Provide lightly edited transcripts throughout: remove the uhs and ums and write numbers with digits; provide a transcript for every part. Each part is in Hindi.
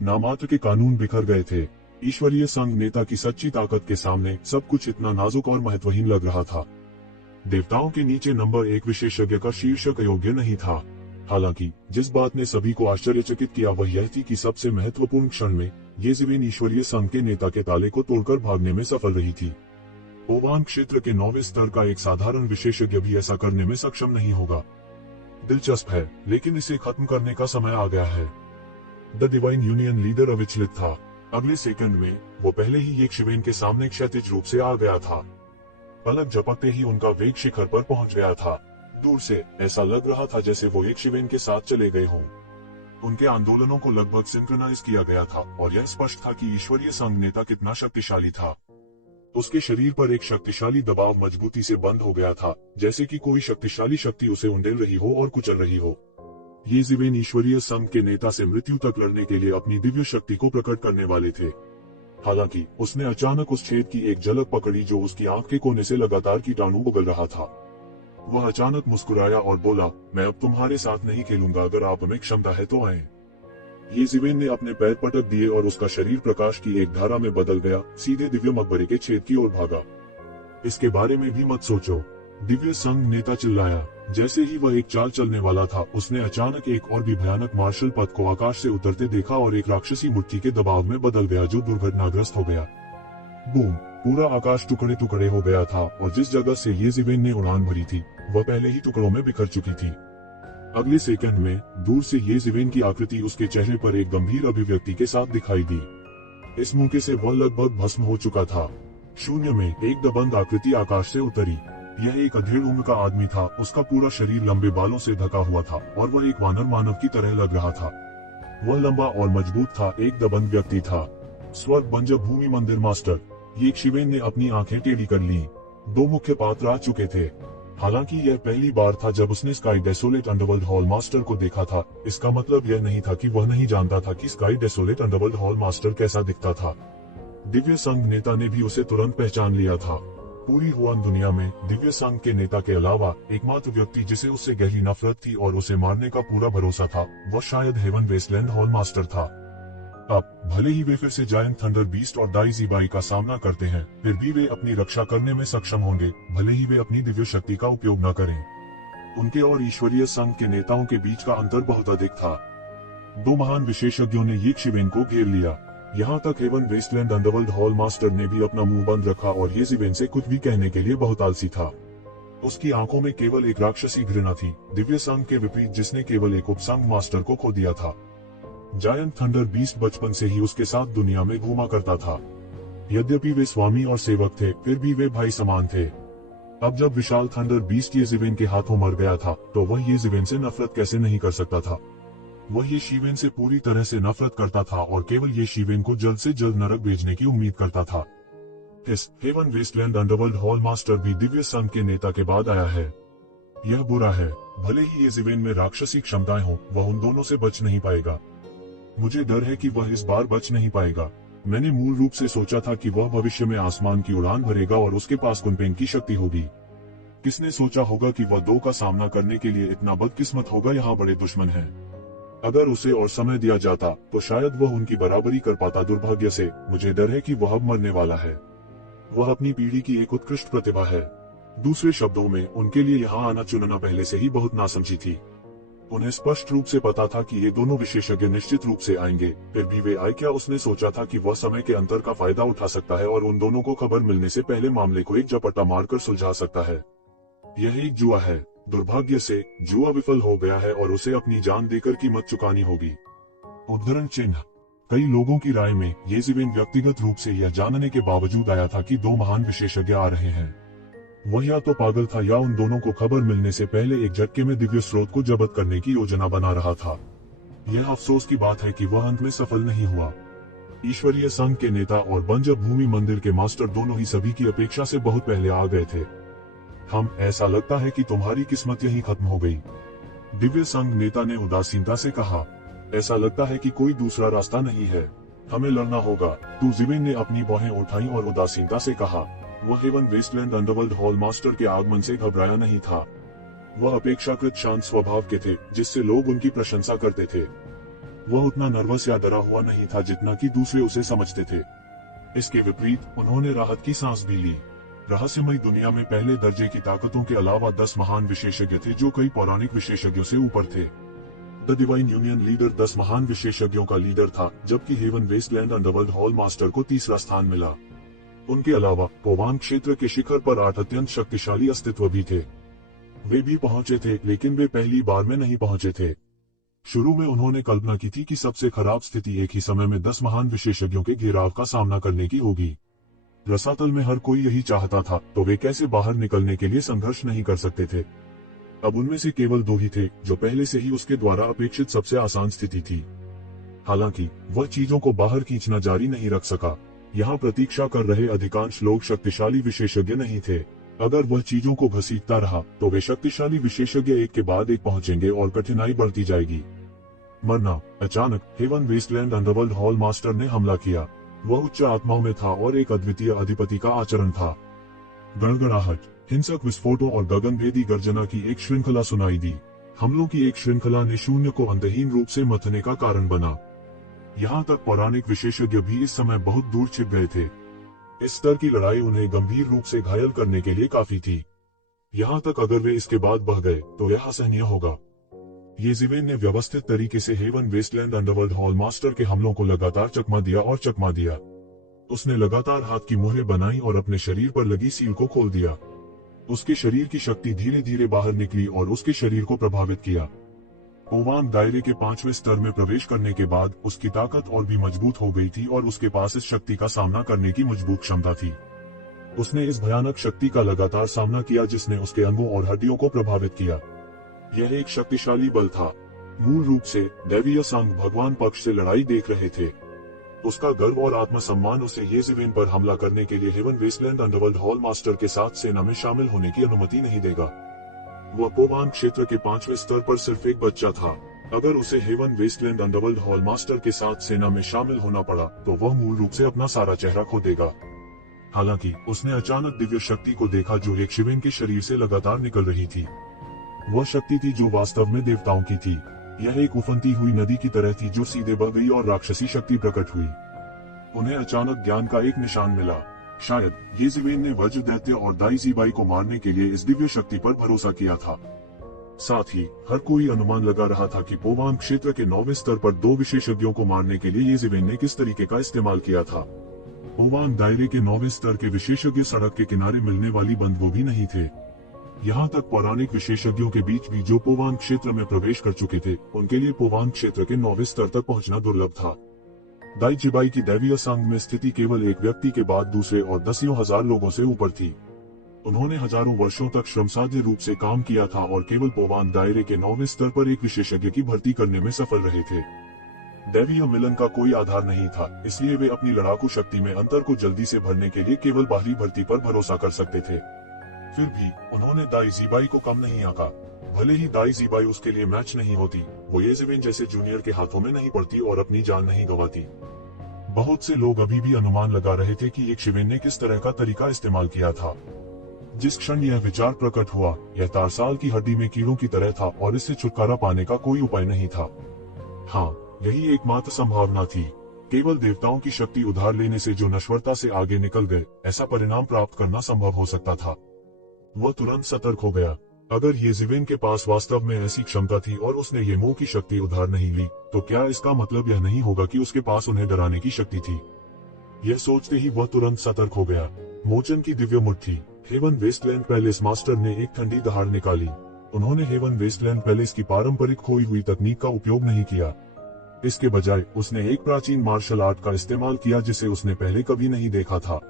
नामात्र के कानून बिखर गए थे। ईश्वरीय संघ नेता की सच्ची ताकत के सामने सब कुछ इतना नाजुक और महत्वहीन लग रहा था। देवताओं के नीचे नंबर 1 विशेषज्ञ का शीर्षक अयोग्य नहीं था। हालांकि जिस बात ने सभी को आश्चर्यचकित किया वह यह थी कि सबसे महत्वपूर्ण क्षण में येज़ेबेल ईश्वरीय संघ के नेता के ताले को तोड़कर भागने में सफल रही थी। ओवान क्षेत्र के 9वें स्तर का एक साधारण विशेषज्ञ भी ऐसा करने में सक्षम नहीं होगा। दिलचस्प है, लेकिन इसे खत्म करने का समय आ गया है। द डिवाइन यूनियन लीडर अविचलित था। अगले सेकंड में वो पहले ही एक शिवेन के सामने क्षैतिज रूप से आ गया था। पलक झपकते ही उनका वेग शिखर पर पहुंच गया था। दूर से ऐसा लग रहा था जैसे वो एक शिवेन के साथ चले गए हों। उनके आंदोलनों को लगभग सिंक्रोनाइज किया गया था और यह स्पष्ट था कि ईश्वरीय संघ नेता कितना शक्तिशाली था। उसके शरीर पर एक शक्तिशाली दबाव मजबूती से बंद हो गया था, जैसे कि कोई शक्तिशाली शक्ति उसे उंडेल रही हो और कुचल रही हो। येज़ेबेल ईश्वरीय संघ के नेता से मृत्यु तक लड़ने के लिए अपनी दिव्य शक्ति को प्रकट करने वाले थे। हालांकि उसने अचानक उस छेद की एक झलक पकड़ी जो उसकी आंख के कोने से लगातार कीटाणु उगल रहा था। वह अचानक मुस्कुराया और बोला, मैं अब तुम्हारे साथ नहीं खेलूंगा, अगर आप में क्षमता है तो आए। येज़ेबेल ने अपने पैर पटक दिए और उसका शरीर प्रकाश की एक धारा में बदल गया, सीधे दिव्य मकबरे के छेद की ओर भागा। इसके बारे में भी मत सोचो, दिव्य संघ नेता चिल्लाया। जैसे ही वह एक चाल चलने वाला था, उसने अचानक एक और भी भयानक मार्शल पद को आकाश से उतरते देखा और एक राक्षसी मुट्ठी के दबाव में बदल गया जो दुर्घटनाग्रस्त हो गया। बूम! पूरा आकाश टुकड़े टुकड़े हो गया था और जिस जगह से येज़ेबेल ने उड़ान भरी थी वह पहले ही टुकड़ों में बिखर चुकी थी। अगले सेकंड में दूर से येज़ेबेल की आकृति उसके चेहरे पर एक गंभीर अभिव्यक्ति के साथ दिखाई दी। इस मौके से वह लगभग भस्म हो चुका था। शून्य में एक दबंग आकृति आकाश से उतरी। यह एक अधेड़ उम्र का आदमी था। उसका पूरा शरीर लंबे बालों से ढका हुआ था और वह एक वानर मानव की तरह लग रहा था। वह लंबा और मजबूत था, एक दबंग व्यक्ति था। स्वर्ग बंजर भूमि मंदिर मास्टर। ये शिवेन ने अपनी आंखें टेढ़ी कर लीं। 2 मुख्य पात्र आ चुके थे। हालांकि यह पहली बार था जब उसने sky desolate underworld Hall Master को देखा था। इसका मतलब यह नहीं था कि वह नहीं जानता था कि sky desolate underworld Hall master कैसा दिखता था। दिव्य संघ नेता ने भी उसे तुरंत पहचान लिया था। पूरी हुआन दुनिया में दिव्य संघ के नेता के अलावा एकमात्र व्यक्ति जिसे उससे गहरी नफरत थी और उसे मारने का पूरा भरोसा था, वह शायद हेवन वेस्टलैंड हॉल मास्टर था। अब भले ही वे फिर से जायंट थंडर बीस्ट और दाइज़ीबाई का सामना करते हैं, फिर भी वे अपनी रक्षा करने में सक्षम होंगे, भले ही वे अपनी दिव्य शक्ति का उपयोग न करें। उनके और ईश्वरीय संघ के नेताओं के बीच का अंतर बहुत अधिक था। 2 महान विशेषज्ञों ने ये शिवेन को घेर लिया। यहाँ तक Heaven Wasteland Underworld Hall Master ने भी अपना मुंह बंद रखा और येज़ेबेल से कुछ भी कहने के लिए बहुत आलसी था। उसकी आंखों में केवल एक राक्षसी घृणा थी, दिव्य संघ के विपरीत जिसने केवल एक उपसंघ मास्टर को खो दिया था। जायंट थंडर बीस्ट बचपन से ही उसके साथ दुनिया में घूमा करता था। यद्यपि वे स्वामी और सेवक थे, फिर भी वे भाई समान थे। अब जब विशाल थंडर बीस्ट येज़ेबेल के हाथों मर गया था, तो वह येज़ेबेल से नफरत कैसे नहीं कर सकता था। वह ये शिवेन से पूरी तरह से नफरत करता था और केवल ये शिवेन को जल्द से जल्द नरक भेजने की उम्मीद करता था। इस Heaven Wasteland Underworld Hall Master भी दिव्य संघ के नेता के बाद आया है। यह बुरा है। भले ही येज़ेबेल में राक्षसी क्षमताएं हों, वह उन दोनों से बच नहीं पाएगा। मुझे डर है कि वह इस बार बच नहीं पाएगा। मैंने मूल रूप से सोचा था कि वह भविष्य में आसमान की उड़ान भरेगा और उसके पास कुनपेन की शक्ति होगी। किसने सोचा होगा कि वह 2 का सामना करने के लिए इतना बदकिस्मत होगा। यहाँ बड़े दुश्मन हैं। अगर उसे और समय दिया जाता तो शायद वह उनकी बराबरी कर पाता। दुर्भाग्य से मुझे डर है कि वह अब मरने वाला है। वह अपनी पीढ़ी की एक उत्कृष्ट प्रतिभा है। दूसरे शब्दों में, उनके लिए यहाँ आना चुनना पहले से ही बहुत नासमझी थी। उन्हें स्पष्ट रूप से पता था कि ये दोनों विशेषज्ञ निश्चित रूप से आएंगे, फिर भी वे आए क्या। उसने सोचा था कि वह समय के अंतर का फायदा उठा सकता है और उन दोनों को खबर मिलने से पहले मामले को एक झपट्टा मारकर सुलझा सकता है। यह एक जुआ है। दुर्भाग्य से जुआ विफल हो गया है और उसे अपनी जान देकर कीमत चुकानी होगी। उद्धरण चिन्ह। कई लोगों की राय में येज़ेबेल व्यक्तिगत रूप से यह जानने के बावजूद आया था कि 2 महान विशेषज्ञ आ रहे हैं। वह या तो पागल था या उन दोनों को खबर मिलने से पहले एक झटके में दिव्य स्रोत को जब्त करने की योजना बना रहा था। यह अफसोस की बात है कि वह अंत में सफल नहीं हुआ। ईश्वरीय संघ के नेता और बंजर भूमि मंदिर के मास्टर दोनों ही सभी की अपेक्षा से बहुत पहले आ गए थे। ऐसा लगता है कि तुम्हारी किस्मत यही खत्म हो गई, दिव्य संघ नेता ने उदासीनता से कहा। ऐसा लगता है कि कोई दूसरा रास्ता नहीं है। हमें लड़ना होगा। येज़ेबेल ने अपनी बाहें उठाई और उदासीनता से कहा। वह Heaven Wasteland Underworld Hall Master के आगमन से घबराया नहीं था। वह अपेक्षाकृत शांत स्वभाव के थे, जिससे लोग उनकी प्रशंसा करते थे। वह उतना नर्वस या डरा हुआ नहीं था जितना कि दूसरे उसे समझते थे। इसके विपरीत उन्होंने राहत की सांस भी ली। रहस्यमयी दुनिया में पहले दर्जे की ताकतों के अलावा 10 महान विशेषज्ञ थे जो कई पौराणिक विशेषज्ञों से ऊपर थे। द डिवाइन यूनियन लीडर 10 महान विशेषज्ञों का लीडर था, जबकि Heaven Wasteland Underworld Hall Master को तीसरा स्थान मिला। उनके अलावा पोवान क्षेत्र के शिखर पर 8 अत्यंत शक्तिशाली अस्तित्व भी थे। वे भी पहुंचे थे, लेकिन वे पहली बार में नहीं पहुंचे थे। शुरू में उन्होंने कल्पना की थी कि सबसे खराब स्थिति एक ही समय में 10 महान विशेषज्ञों के घेराव का सामना करने की होगी। रसातल में हर कोई यही चाहता था, तो वे कैसे बाहर निकलने के लिए संघर्ष नहीं कर सकते थे। अब उनमें से केवल 2 ही थे जो पहले से ही उसके द्वारा अपेक्षित सबसे आसान स्थिति थी। हालांकि वह चीजों को बाहर खींचना जारी नहीं रख सका। यहाँ प्रतीक्षा कर रहे अधिकांश लोग शक्तिशाली विशेषज्ञ नहीं थे। अगर वह चीजों को घसीटता रहा तो वे शक्तिशाली विशेषज्ञ एक के बाद एक पहुंचेंगे और कठिनाई बढ़ती जाएगी। मरना। अचानक Heaven Wasteland Underworld Hall Master ने हमला किया। वह उच्च आत्माओं में था और एक अद्वितीय अधिपति का आचरण था। गड़गड़ाहट, हिंसक विस्फोटों और गगनभेदी गर्जना की एक श्रृंखला सुनाई दी। हमलों की एक श्रृंखला ने शून्य को अंतहीन रूप से मथने का कारण बना। यहाँ तक पौराणिक विशेषज्ञ भी इस समय बहुत दूर छिप गए थे। इस स्तर की लड़ाई उन्हें गंभीर रूप से घायल करने के लिए काफी थी। यहाँ तक अगर वे इसके बाद बह गए तो यह असहनीय होगा। येज़ेबेल ने व्यवस्थित तरीके से Heaven Wasteland Underworld Hall Master के हमलों को लगातार चकमा दिया। उसने लगातार हाथ की मुहरें बनाई और अपने शरीर पर लगी सील को खोल दिया। उसके शरीर की शक्ति धीरे धीरे बाहर निकली और उसके शरीर को प्रभावित किया। पोवान दायरे के 5वें स्तर में प्रवेश करने के बाद उसकी ताकत और भी मजबूत हो गई थी और उसके पास इस शक्ति का सामना करने की मजबूत क्षमता थी। उसने इस भयानक शक्ति का लगातार सामना किया जिसने उसके अंगों और हड्डियों को प्रभावित किया। यह एक शक्तिशाली बल था। मूल रूप से दैवीय संघ भगवान पक्ष से लड़ाई देख रहे थे। उसका गर्व और आत्मसम्मान उसे येज़ेबेल पर हमला करने के लिए Heaven Wasteland Underworld Hall Master के साथ सेना में शामिल होने की अनुमति नहीं देगा। वह पोवान क्षेत्र के 5वें स्तर पर सिर्फ एक बच्चा था। अगर उसे Heaven Wasteland Underworld Hall Master के साथ सेना में शामिल होना पड़ा तो वह मूल रूप से अपना सारा चेहरा खो देगा। हालांकि उसने अचानक दिव्य शक्ति को देखा जो एक शिवेन के शरीर से लगातार निकल रही थी। वह शक्ति थी जो वास्तव में देवताओं की थी। यह एक उफनती हुई नदी की तरह थी जो सीधे बह गई और राक्षसी शक्ति प्रकट हुई। उन्हें अचानक ज्ञान का एक निशान मिला। शायद येज़ेबेल ने वज्र दैत्य और दाइज़ीबाई को मारने के लिए इस दिव्य शक्ति पर भरोसा किया था। साथ ही हर कोई अनुमान लगा रहा था कि पोवान क्षेत्र के 9वें स्तर पर 2 विशेषज्ञों को मारने के लिए येज़ेबेल ने किस तरीके का इस्तेमाल किया था। पोवान दायरे के 9वें स्तर के विशेषज्ञ सड़क के किनारे मिलने वाली बंदगोभी नहीं थे। यहाँ तक पौराणिक विशेषज्ञों के बीच भी जो पोवान क्षेत्र में प्रवेश कर चुके थे, उनके लिए पोवान क्षेत्र के 9वें स्तर तक पहुंचना दुर्लभ था। दाइज़ीबाई की दैवीय संघ में स्थिति केवल एक व्यक्ति के बाद दूसरे और दसियों हजार लोगों से ऊपर थी। उन्होंने हजारों वर्षों तक श्रमसाध्य रूप से काम किया था और केवल पोवान दायरे के 9वें स्तर पर एक विशेषज्ञ की भर्ती करने में सफल रहे थे। दैवीय मिलन का कोई आधार नहीं था, इसलिए वे अपनी लड़ाकू शक्ति में अंतर को जल्दी से भरने के लिए केवल बाहरी भर्ती पर भरोसा कर सकते थे। फिर भी उन्होंने दाइज़ीबाई को कम नहीं आंका। भले ही दाइज़ीबाई उसके लिए मैच नहीं होती, वो येज़ेबेल जैसे जूनियर के हाथों में नहीं पड़ती और अपनी जान नहीं गंवाती। बहुत से लोग अभी भी अनुमान लगा रहे थे कि एक शिवेन ने किस तरह का तरीका इस्तेमाल किया था। जिस क्षण यह विचार प्रकट हुआ, यह तारसाल की हड्डी में कीड़ों की तरह था और इससे छुटकारा पाने का कोई उपाय नहीं था। हाँ, यही एकमात्र संभावना थी। केवल देवताओं की शक्ति उधार लेने से जो नश्वरता से आगे निकल गए, ऐसा परिणाम प्राप्त करना संभव हो सकता था। वह तुरंत सतर्क हो गया। अगर येज़ेबेल के पास वास्तव में ऐसी क्षमता थी और उसने ये मोह की शक्ति उधार नहीं ली, तो क्या इसका मतलब यह नहीं होगा कि उसके पास उन्हें डराने की शक्ति थी। यह सोचते ही वह तुरंत सतर्क हो गया। मोचन की दिव्य मुट्ठी। हेवन वेस्टलैंड पैलेस मास्टर ने एक ठंडी दहाड़ निकाली। उन्होंने हेवन वेस्टलैंड पैलेस की पारंपरिक खोई हुई तकनीक का उपयोग नहीं किया। इसके बजाय उसने एक प्राचीन मार्शल आर्ट का इस्तेमाल किया जिसे उसने पहले कभी नहीं देखा था।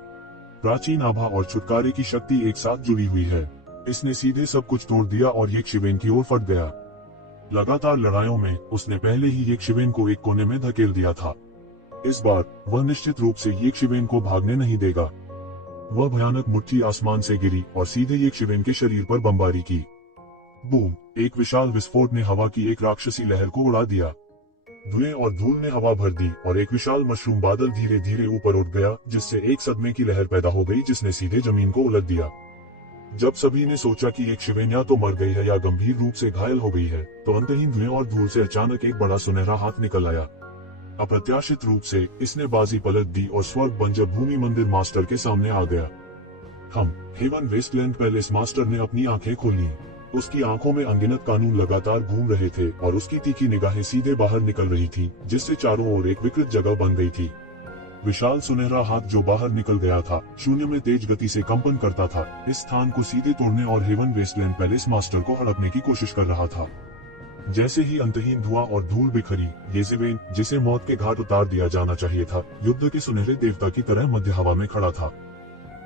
प्राचीन आभा और छुटकारे की शक्ति एक साथ जुड़ी हुई है। इसने सीधे सब कुछ तोड़ दिया और येज़ेबेल की ओर फट गया। लगातार लड़ाइयों में उसने पहले ही येज़ेबेल को एक कोने में धकेल दिया था। इस बार वह निश्चित रूप से येज़ेबेल को भागने नहीं देगा। वह भयानक मुट्ठी आसमान से गिरी और सीधे येज़ेबेल के शरीर पर बमबारी की। बूम! एक विशाल विस्फोट ने हवा की एक राक्षसी लहर को उड़ा दिया। धुएं और धूल ने हवा भर दी और एक विशाल मशरूम बादल धीरे धीरे ऊपर उठ गया, जिससे एक सदमे की लहर पैदा हो गई जिसने सीधे जमीन को उलट दिया। जब सभी ने सोचा कि एक शिवेन या तो मर गई है या गंभीर रूप से घायल हो गई है, तो अंतहीन धुएं और धूल से अचानक एक बड़ा सुनहरा हाथ निकल आया। अप्रत्याशित रूप से इसने बाजी पलट दी और स्वर्ग बंजर भूमि मंदिर मास्टर के सामने आ गया। हेवन वेस्टलैंड पैलेस मास्टर ने अपनी आंखें खोली। उसकी आंखों में अनगिनत कानून लगातार घूम रहे थे और उसकी तीखी निगाहें सीधे बाहर निकल रही थी, जिससे चारों ओर एक विकृत जगह बन गई थी। विशाल सुनहरा हाथ जो बाहर निकल गया था, शून्य में तेज गति से कंपन करता था, इस स्थान को सीधे तोड़ने और हेवन वेस्टलैंड पैलेस मास्टर को हड़पने की कोशिश कर रहा था। जैसे ही अंतहीन धुआं और धूल बिखरी, येज़ेबेल, जिसे मौत के घाट उतार दिया जाना चाहिए था, युद्ध के सुनहरे देवता की तरह मध्य हवा में खड़ा था।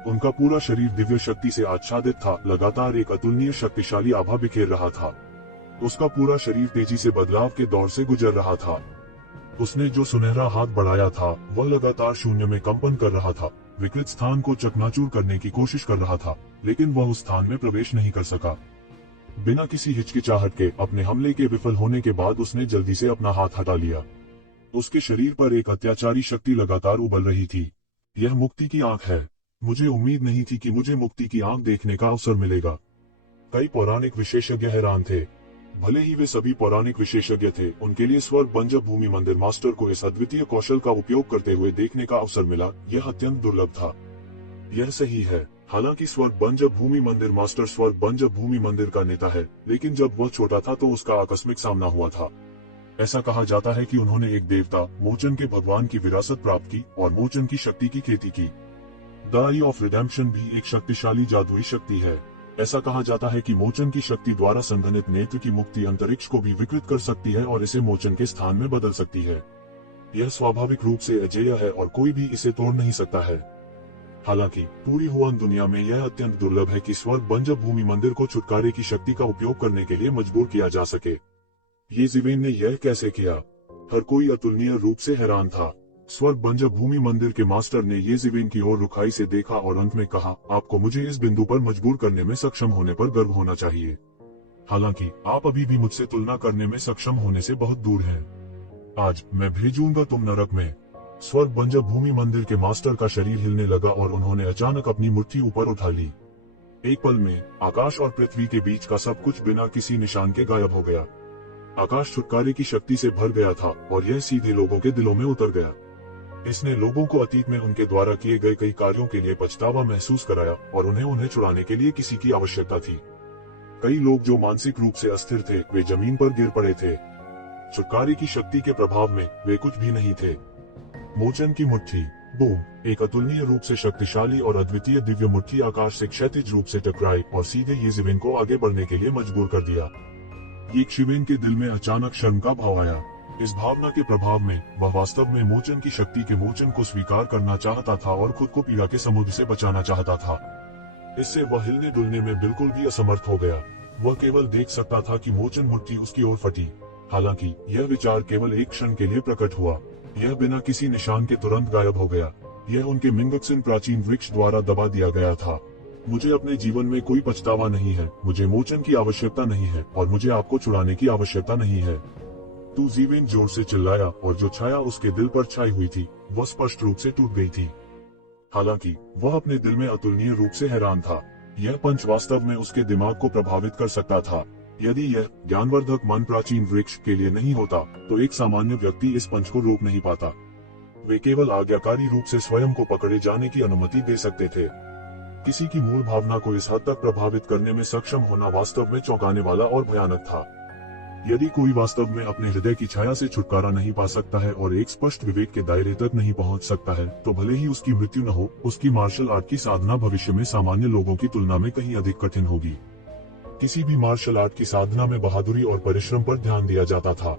उनका पूरा शरीर दिव्य शक्ति से आच्छादित था, लगातार एक अतुलनीय शक्तिशाली आभा बिखेर रहा था। उसका पूरा शरीर तेजी से बदलाव के दौर से गुजर रहा था। उसने जो सुनहरा हाथ बढ़ाया था, वह लगातार शून्य में कंपन कर रहा था, विकृत स्थान को चकनाचूर करने की कोशिश कर रहा था, लेकिन वह उस स्थान में प्रवेश नहीं कर सका। बिना किसी हिचकिचाहट के अपने हमले के विफल होने के बाद उसने जल्दी से अपना हाथ हटा लिया। उसके शरीर पर एक अत्याचारी शक्ति लगातार उबल रही थी। यह मुक्ति की आंख है। मुझे उम्मीद नहीं थी कि मुझे मुक्ति की आंख देखने का अवसर मिलेगा। कई पौराणिक विशेषज्ञ हैरान थे। भले ही वे सभी पौराणिक विशेषज्ञ थे, उनके लिए स्वर्ग बंजर भूमि मंदिर मास्टर को इस अद्वितीय कौशल का उपयोग करते हुए देखने का अवसर मिला, यह अत्यंत दुर्लभ था। यह सही है, हालांकि स्वर्ग बंजर भूमि मंदिर मास्टर स्वर्ग बंजर भूमि मंदिर का नेता है, लेकिन जब वह छोटा था तो उसका आकस्मिक सामना हुआ था। ऐसा कहा जाता है कि उन्होंने एक देवता मोचन के भगवान की विरासत प्राप्त की और मोचन की शक्ति की खेती की। द आई ऑफ रिडेम्पशन भी एक शक्तिशाली जादुई शक्ति है। ऐसा कहा जाता है कि मोचन की शक्ति द्वारा संघनित नेत्र की मुक्ति अंतरिक्ष को भी विकृत कर सकती है और इसे मोचन के स्थान में बदल सकती है। यह स्वाभाविक रूप से अजेय है और कोई भी इसे तोड़ नहीं सकता है। हालांकि पूरी हुआन दुनिया में यह अत्यंत दुर्लभ है कि स्वर्ग बंजर भूमि मंदिर को छुटकारे की शक्ति का उपयोग करने के लिए मजबूर किया जा सके। येज़ेबेल ने यह कैसे किया? हर कोई अतुलनीय रूप से हैरान था। स्वर्ग बंजर भूमि मंदिर के मास्टर ने येज़ेबेल की ओर रुखाई से देखा और अंत में कहा, आपको मुझे इस बिंदु पर मजबूर करने में सक्षम होने पर गर्व होना चाहिए। हालांकि आप अभी भी मुझसे तुलना करने में सक्षम होने से बहुत दूर हैं। आज मैं भेजूंगा तुम नरक में। स्वर्ग बंजर भूमि मंदिर के मास्टर का शरीर हिलने लगा और उन्होंने अचानक अपनी मुट्ठी ऊपर उठा ली। एक पल में आकाश और पृथ्वी के बीच का सब कुछ बिना किसी निशान के गायब हो गया। आकाश छुटकारे की शक्ति से भर गया था और यह सीधे लोगों के दिलों में उतर गया। इसने लोगों को अतीत में उनके द्वारा किए गए कई कार्यों के लिए पछतावा महसूस कराया और उन्हें छुड़ाने के लिए किसी की आवश्यकता थी। कई लोग जो मानसिक रूप से अस्थिर थे, वे जमीन पर गिर पड़े थे। छुटकारे की शक्ति के प्रभाव में वे कुछ भी नहीं थे। मोचन की मुट्ठी, बूम, एक अतुलनीय रूप से शक्तिशाली और अद्वितीय दिव्य मुट्ठी आकाश से क्षैतिज रूप से टकराई और सीधे येज़ेबेल को आगे बढ़ने के लिए मजबूर कर दिया। येज़ेबेल के दिल में अचानक शर्म का भाव आया। इस भावना के प्रभाव में वह वास्तव में मोचन की शक्ति के मोचन को स्वीकार करना चाहता था और खुद को पीड़ा के समुद्र से बचाना चाहता था। इससे वह हिलने डुलने में बिल्कुल भी असमर्थ हो गया। वह केवल देख सकता था कि मोचन मुट्ठी उसकी ओर फटी। हालांकि यह विचार केवल एक क्षण के लिए प्रकट हुआ। यह बिना किसी निशान के तुरंत गायब हो गया। यह उनके मिंगक्सिन प्राचीन वृक्ष द्वारा दबा दिया गया था। मुझे अपने जीवन में कोई पछतावा नहीं है, मुझे मोचन की आवश्यकता नहीं है और मुझे आपको छुड़ाने की आवश्यकता नहीं है। तू जीवेन जोर से चिल्लाया और जो छाया उसके दिल पर छाई हुई थी, वह स्पष्ट रूप से टूट गई थी। हालांकि वह अपने दिल में अतुलनीय रूप से हैरान था। यह पंच वास्तव में उसके दिमाग को प्रभावित कर सकता था। यदि यह ज्ञानवर्धक मन प्राचीन वृक्ष के लिए नहीं होता, तो एक सामान्य व्यक्ति इस पंच को रोक नहीं पाता। वे केवल आज्ञाकारी रूप से स्वयं को पकड़े जाने की अनुमति दे सकते थे। किसी की मूल भावना को इस हद तक प्रभावित करने में सक्षम होना वास्तव में चौंकाने वाला और भयानक था। यदि कोई वास्तव में अपने हृदय की छाया से छुटकारा नहीं पा सकता है और एक स्पष्ट विवेक के दायरे तक नहीं पहुंच सकता है, तो भले ही उसकी मृत्यु न हो, उसकी मार्शल आर्ट की साधना भविष्य में सामान्य लोगों की तुलना में कहीं अधिक कठिन होगी। किसी भी मार्शल आर्ट की साधना में बहादुरी और परिश्रम पर ध्यान दिया जाता था।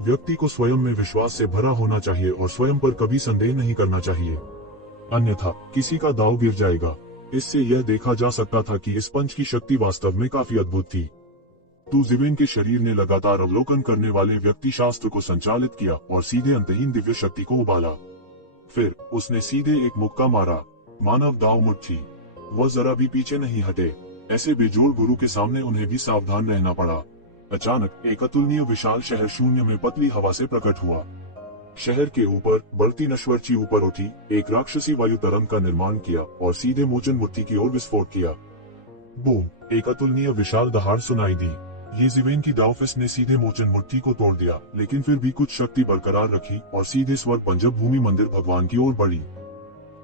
व्यक्ति को स्वयं में विश्वास से भरा होना चाहिए और स्वयं पर कभी संदेह नहीं करना चाहिए, अन्यथा किसी का दांव गिर जाएगा। इससे यह देखा जा सकता था कि इस पंच की शक्ति वास्तव में काफी अद्भुत थी। तू जीवेन के शरीर ने लगातार अवलोकन करने वाले व्यक्ति शास्त्र को संचालित किया और सीधे अंतहीन दिव्य शक्ति को उबाला। फिर उसने सीधे एक मुक्का मारा, मानव दाव मुट्ठी। वह जरा भी पीछे नहीं हटे। ऐसे बेजोड़ गुरु के सामने उन्हें भी सावधान रहना पड़ा। अचानक एक अतुलनीय विशाल शहर शून्य में पतली हवा से प्रकट हुआ। शहर के ऊपर बढ़ती नश्वरची ऊपर उठी, एक राक्षसी वायु तरंग का निर्माण किया और सीधे मोचन मुट्ठी की ओर विस्फोट किया। बूम! एक अतुलनीय विशाल दहाड़ सुनाई दी। ये जिवेन की दावफिस्ट ने सीधे मोचन मुट्ठी को तोड़ दिया, लेकिन फिर भी कुछ शक्ति बरकरार रखी और सीधे स्वर्ग पंजब भूमि मंदिर भगवान की ओर बढ़ी।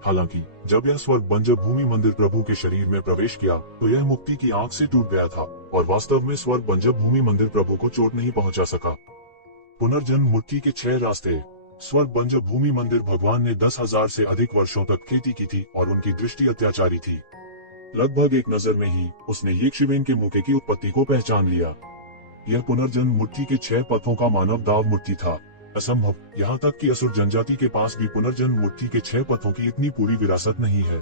हालांकि जब यह स्वर्ग पंजब भूमि मंदिर प्रभु के शरीर में प्रवेश किया तो यह मुक्ति की आंख से टूट गया था और वास्तव में स्वर्ग पंजब भूमि मंदिर प्रभु को चोट नहीं पहुंचा सका। पुनर्जन्म मुट्ठी के 6 रास्ते। स्वर्ग पंजब भूमि मंदिर भगवान ने 10,000 से अधिक वर्षों तक खेती की थी और उनकी दृष्टि अत्याचारी थी। लगभग एक नजर में ही उसने यक्षिवेन के मुके की उत्पत्ति को पहचान लिया। यह पुनर्जन्म मुट्ठी के 6 पथों का मानव दाव मुट्ठी था। असंभव, यहाँ तक कि असुर जनजाति के पास भी पुनर्जन्म मुट्ठी के 6 पथों की इतनी पूरी विरासत नहीं है।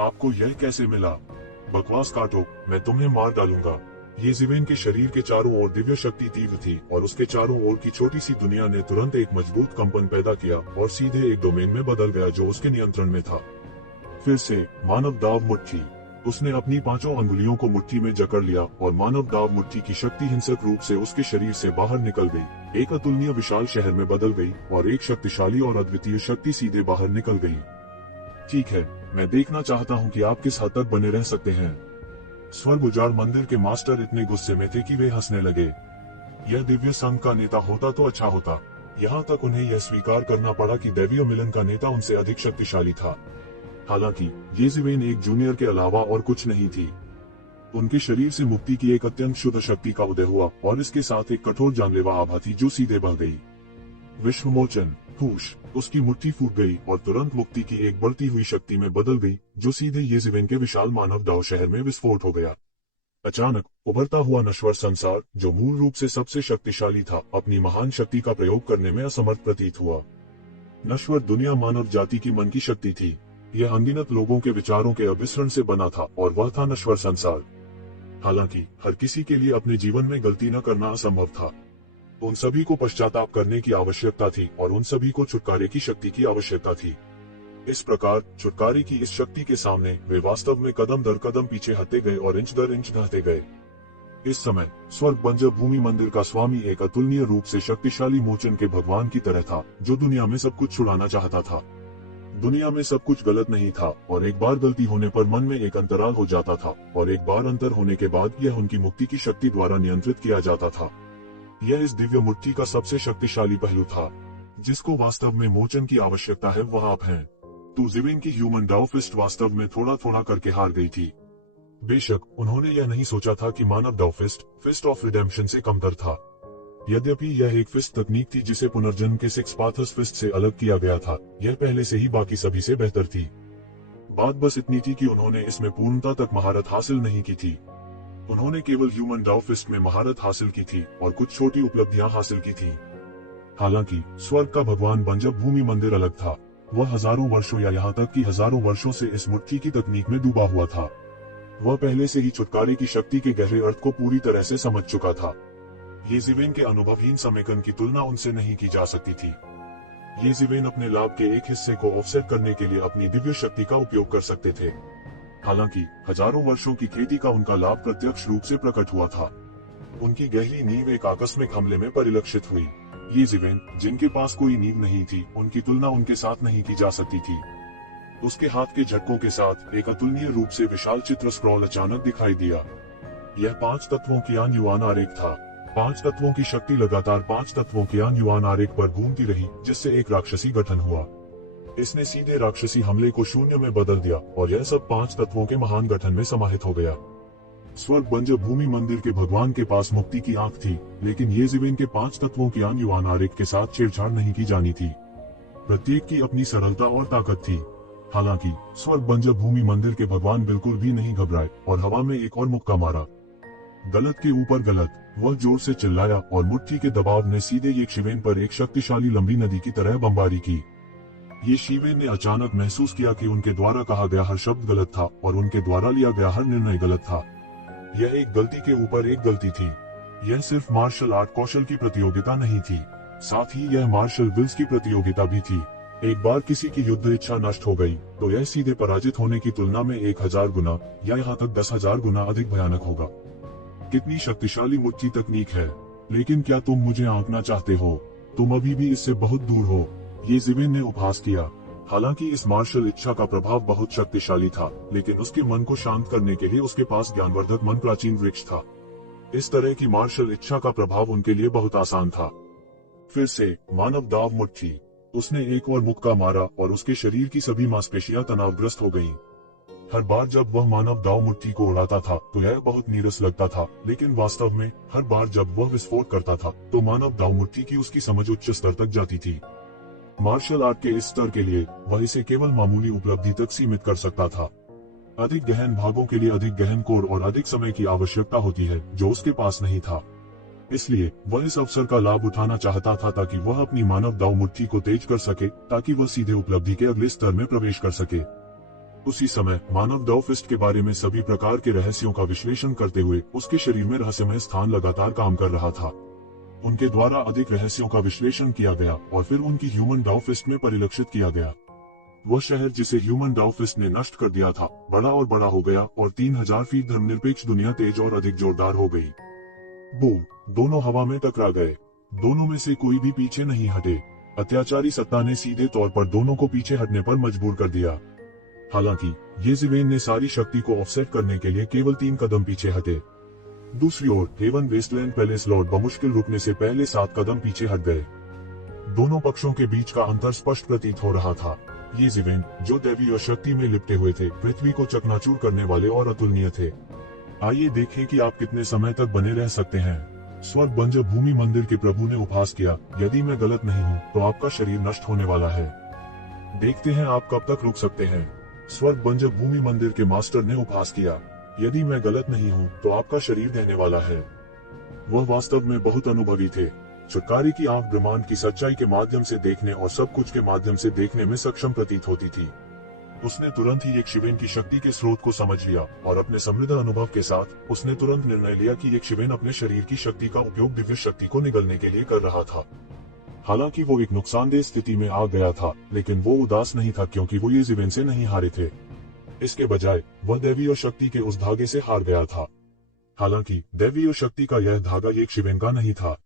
आपको यह कैसे मिला? बकवास काटो, मैं तुम्हें मार डालूंगा। ये जिवेन के शरीर के चारों ओर दिव्य शक्ति तीव्र थी और उसके चारों ओर की छोटी सी दुनिया ने तुरंत एक मजबूत कंपन पैदा किया और सीधे एक डोमेन में बदल गया जो उसके नियंत्रण में था। फिर से मानव दाव मुट्ठी। उसने अपनी 5 अंगुलियों को मुट्ठी में जकड़ लिया और मानव दाव मुट्ठी की शक्ति हिंसक रूप से उसके शरीर से बाहर निकल गई, एक अतुलनीय विशाल शहर में बदल गई और एक शक्तिशाली और अद्वितीय शक्ति सीधे बाहर निकल गई। ठीक है, मैं देखना चाहता हूँ कि आप किस हद तक बने रह सकते हैं। स्वर्ग उजाड़ मंदिर के मास्टर इतने गुस्से में थे कि वे हंसने लगे। यह दिव्य संघ का नेता होता तो अच्छा होता। यहाँ तक उन्हें यह स्वीकार करना पड़ा कि दैवीय मिलन का नेता उनसे अधिक शक्तिशाली था। हालांकि ये जिवेन एक जूनियर के अलावा और कुछ नहीं थी। उनके शरीर से मुक्ति की एक अत्यंत शुद्ध शक्ति का उदय हुआ और इसके साथ एक कठोर जानलेवा आभा थी जो सीधे बह गई। विश्वमोचन, हुश! उसकी मुट्ठी फूट गई और तुरंत मुक्ति की एक बढ़ती हुई शक्ति में बदल गई जो सीधे ये जिवेन के विशाल मानव दाव शहर में विस्फोट हो गया। अचानक उभरता हुआ नश्वर संसार, जो मूल रूप से सबसे शक्तिशाली था, अपनी महान शक्ति का प्रयोग करने में असमर्थ प्रतीत हुआ। नश्वर दुनिया मानव जाति की मन की शक्ति थी। यह अनगिनत लोगों के विचारों के अभिसरण से बना था और वह था नश्वर संसार। हालांकि हर किसी के लिए अपने जीवन में गलती न करना असंभव था। उन सभी को पश्चाताप करने की आवश्यकता थी और उन सभी को छुटकारे की शक्ति की आवश्यकता थी। इस प्रकार छुटकारे की इस शक्ति के सामने वे वास्तव में कदम दर कदम पीछे हटते गए और इंच दर इंच ढहते गए। इस समय स्वर्ग पंजब भूमि मंदिर का स्वामी एक अतुलनीय रूप से शक्तिशाली मोचन के भगवान की तरह था, जो दुनिया में सब कुछ छुड़ाना चाहता था। दुनिया में सब कुछ गलत नहीं था और एक बार गलती होने पर मन में एक अंतराल हो जाता था और एक बार अंतर होने के बाद यह उनकी मुक्ति की शक्ति द्वारा नियंत्रित किया जाता था। यह इस दिव्य मुट्ठी का सबसे शक्तिशाली पहलू था। जिसको वास्तव में मोचन की आवश्यकता है वह आप हैं। तो जिवेन की ह्यूमन दावफिस्ट वास्तव में थोड़ा थोड़ा करके हार गई थी। बेशक उन्होंने यह नहीं सोचा था कि मानव दावफिस्ट फिस्ट ऑफ रिडेम्पशन से कमतर था। यद्यपि यह एक फिस्ट तकनीक थी जिसे पुनर्जन्म के सिक्स पाथर्स फिस्ट से अलग किया गया था, यह पहले से ही बाकी सभी से बेहतर थी। बात बस इतनी थी कि उन्होंने इसमें पूर्णता तक महारत हासिल नहीं की थी। उन्होंने केवल ह्यूमन दावफिस्ट में महारत हासिल की थी और कुछ छोटी उपलब्धियां हासिल की थी। हालांकि स्वर्ग का भगवान पंजब भूमि मंदिर अलग था। वह हजारों वर्षों या यहाँ तक कि हजारों वर्षों से इस मुट्ठी की तकनीक में डूबा हुआ था। वह पहले से ही छुटकारे की शक्ति के गहरे अर्थ को पूरी तरह से समझ चुका था। ये जिवेन के अनुभवहीन समेकन की तुलना उनसे नहीं की जा सकती थी। ये जिवेन अपने लाभ के एक हिस्से को ऑफसेट करने के लिए अपनी दिव्य शक्ति का उपयोग कर सकते थे। हालांकि हजारों वर्षों की खेती का उनका लाभ प्रत्यक्ष रूप से प्रकट हुआ था। उनकी गहरी नींव एक आकस्मिक हमले में परिलक्षित हुई। ये जिवेन, जिनके पास कोई नींव नहीं थी, उनकी तुलना उनके साथ नहीं की जा सकती थी। उसके हाथ के झटकों के साथ एक अतुलनीय रूप से विशाल चित्र स्क्रॉल अचानक दिखाई दिया। यह 5 तत्वों की युवान आरेख था। 5 तत्वों की शक्ति लगातार 5 तत्वों के युवान आरेख पर घूमती रही, जिससे एक राक्षसी गठन हुआ। इसने सीधे राक्षसी हमले को शून्य में बदल दिया और यह सब 5 तत्वों के महान गठन में समाहित हो गया। स्वर्ग पंजब भूमि मंदिर के भगवान के पास मुक्ति की आंख थी, लेकिन ये जिवेन के 5 तत्वों की युवान आरेख के साथ छेड़छाड़ नहीं की जानी थी। प्रत्येक की अपनी सरलता और ताकत थी। हालांकि स्वर्ग पंजब भूमि मंदिर के भगवान बिल्कुल भी नहीं घबराए और हवा में एक और मुक्का मारा। गलत के ऊपर गलत, वह जोर से चिल्लाया और मुट्ठी के दबाव ने सीधे यक्षिवेन पर एक शक्तिशाली लंबी नदी की तरह बमबारी की। ये शिवेन ने अचानक महसूस किया कि उनके द्वारा कहा गया हर शब्द गलत था और उनके द्वारा लिया गया हर निर्णय गलत था। यह एक गलती के ऊपर एक गलती थी। यह सिर्फ मार्शल आर्ट कौशल की प्रतियोगिता नहीं थी, साथ ही यह मार्शल विल्स की प्रतियोगिता भी थी। एक बार किसी की युद्ध इच्छा नष्ट हो गई तो यह सीधे पराजित होने की तुलना में 1000 गुना या यहाँ तक 10,000 गुना अधिक भयानक होगा। कितनी शक्तिशाली मुट्ठी तकनीक है, लेकिन क्या तुम मुझे आंकना चाहते हो? तुम अभी भी इससे बहुत दूर हो। ये जिवेन ने उपहास किया। हालांकि इस मार्शल इच्छा का प्रभाव बहुत शक्तिशाली था, लेकिन उसके मन को शांत करने के लिए उसके पास ज्ञानवर्धक मन प्राचीन वृक्ष था। इस तरह की मार्शल इच्छा का प्रभाव उनके लिए बहुत आसान था। फिर से मानव दाव मुट्ठी। उसने एक और मुक्का मारा और उसके शरीर की सभी मांसपेशियां तनावग्रस्त हो गईं। हर बार जब वह मानव दाव मुट्ठी को उड़ाता था तो यह बहुत नीरस लगता था, लेकिन वास्तव में हर बार जब वह विस्फोट करता था तो मानव दाव मुट्ठी की उसकी समझ उच्च स्तर तक जाती थी। मार्शल आर्ट के इस स्तर के लिए वह इसे केवल मामूली उपलब्धि तक सीमित कर सकता था। अधिक गहन भागों के लिए अधिक गहन कोड और अधिक समय की आवश्यकता होती है, जो उसके पास नहीं था। इसलिए वह इस अवसर का लाभ उठाना चाहता था ताकि वह अपनी मानव दाव मुट्ठी को तेज कर सके, ताकि वह सीधे उपलब्धि के अगले स्तर में प्रवेश कर सके। उसी समय मानव दाव फिस्ट के बारे में सभी प्रकार के रहस्यों का विश्लेषण करते हुए उसके शरीर में रहस्यमय स्थान लगातार काम कर रहा था। उनके द्वारा अधिक रहस्यों का विश्लेषण किया गया और फिर उनकी ह्यूमन दाव फिस्ट में परिलक्षित किया गया। वह शहर जिसे ह्यूमन दाव फिस्ट ने नष्ट कर दिया था बड़ा और बड़ा हो गया और 3000 फीट धर्मनिरपेक्ष दुनिया तेज और अधिक जोरदार हो गई। बूम! दोनों हवा में टकरा गए। दोनों में से कोई भी पीछे नहीं हटे। अत्याचारी सत्ता ने सीधे तौर पर दोनों को पीछे हटने पर मजबूर कर दिया। हालांकि येज़िवेन ने सारी शक्ति को ऑफसेट करने के लिए केवल 3 कदम पीछे हटे। दूसरी ओर हेवन वेस्टलैंड पैलेस लॉर्ड बमुश्किल रुकने से पहले 7 कदम पीछे हट गए। दोनों पक्षों के बीच का अंतर स्पष्ट प्रतीत हो रहा था। येज़िवेन, जो दैवीय शक्ति में लिपटे हुए थे, पृथ्वी को चकनाचूर करने वाले और अतुलनीय थे। आइए देखें कि आप कितने समय तक बने रह सकते हैं। स्वर्ग बंजर भूमि मंदिर के प्रभु ने उपहास किया, यदि मैं गलत नहीं हूँ तो आपका शरीर नष्ट होने वाला है। देखते हैं आप कब तक रुक सकते हैं। स्वर्ग बंजर भूमि मंदिर के मास्टर ने उपहास किया, यदि मैं गलत नहीं हूँ तो आपका शरीर रहने वाला है। वह वास्तव में बहुत अनुभवी थे। छुटकारे की आंख ब्रह्मांड की सच्चाई के माध्यम से देखने और सब कुछ के माध्यम से देखने में सक्षम प्रतीत होती थी। उसने तुरंत ही यक्षिवेन की शक्ति के स्रोत को समझ लिया और अपने समृद्ध अनुभव के साथ उसने तुरंत निर्णय लिया कि यक्षिवेन अपने शरीर की शक्ति का उपयोग दिव्य शक्ति को निगलने के लिए कर रहा था। हालांकि वो एक नुकसानदेह स्थिति में आ गया था, लेकिन वो उदास नहीं था क्योंकि वो येज़िवेन से नहीं हारे थे। इसके बजाय वह दैवीय शक्ति के उस धागे से हार गया था। हालांकि दैवीय शक्ति का यह धागा यक्षिवेन का नहीं था।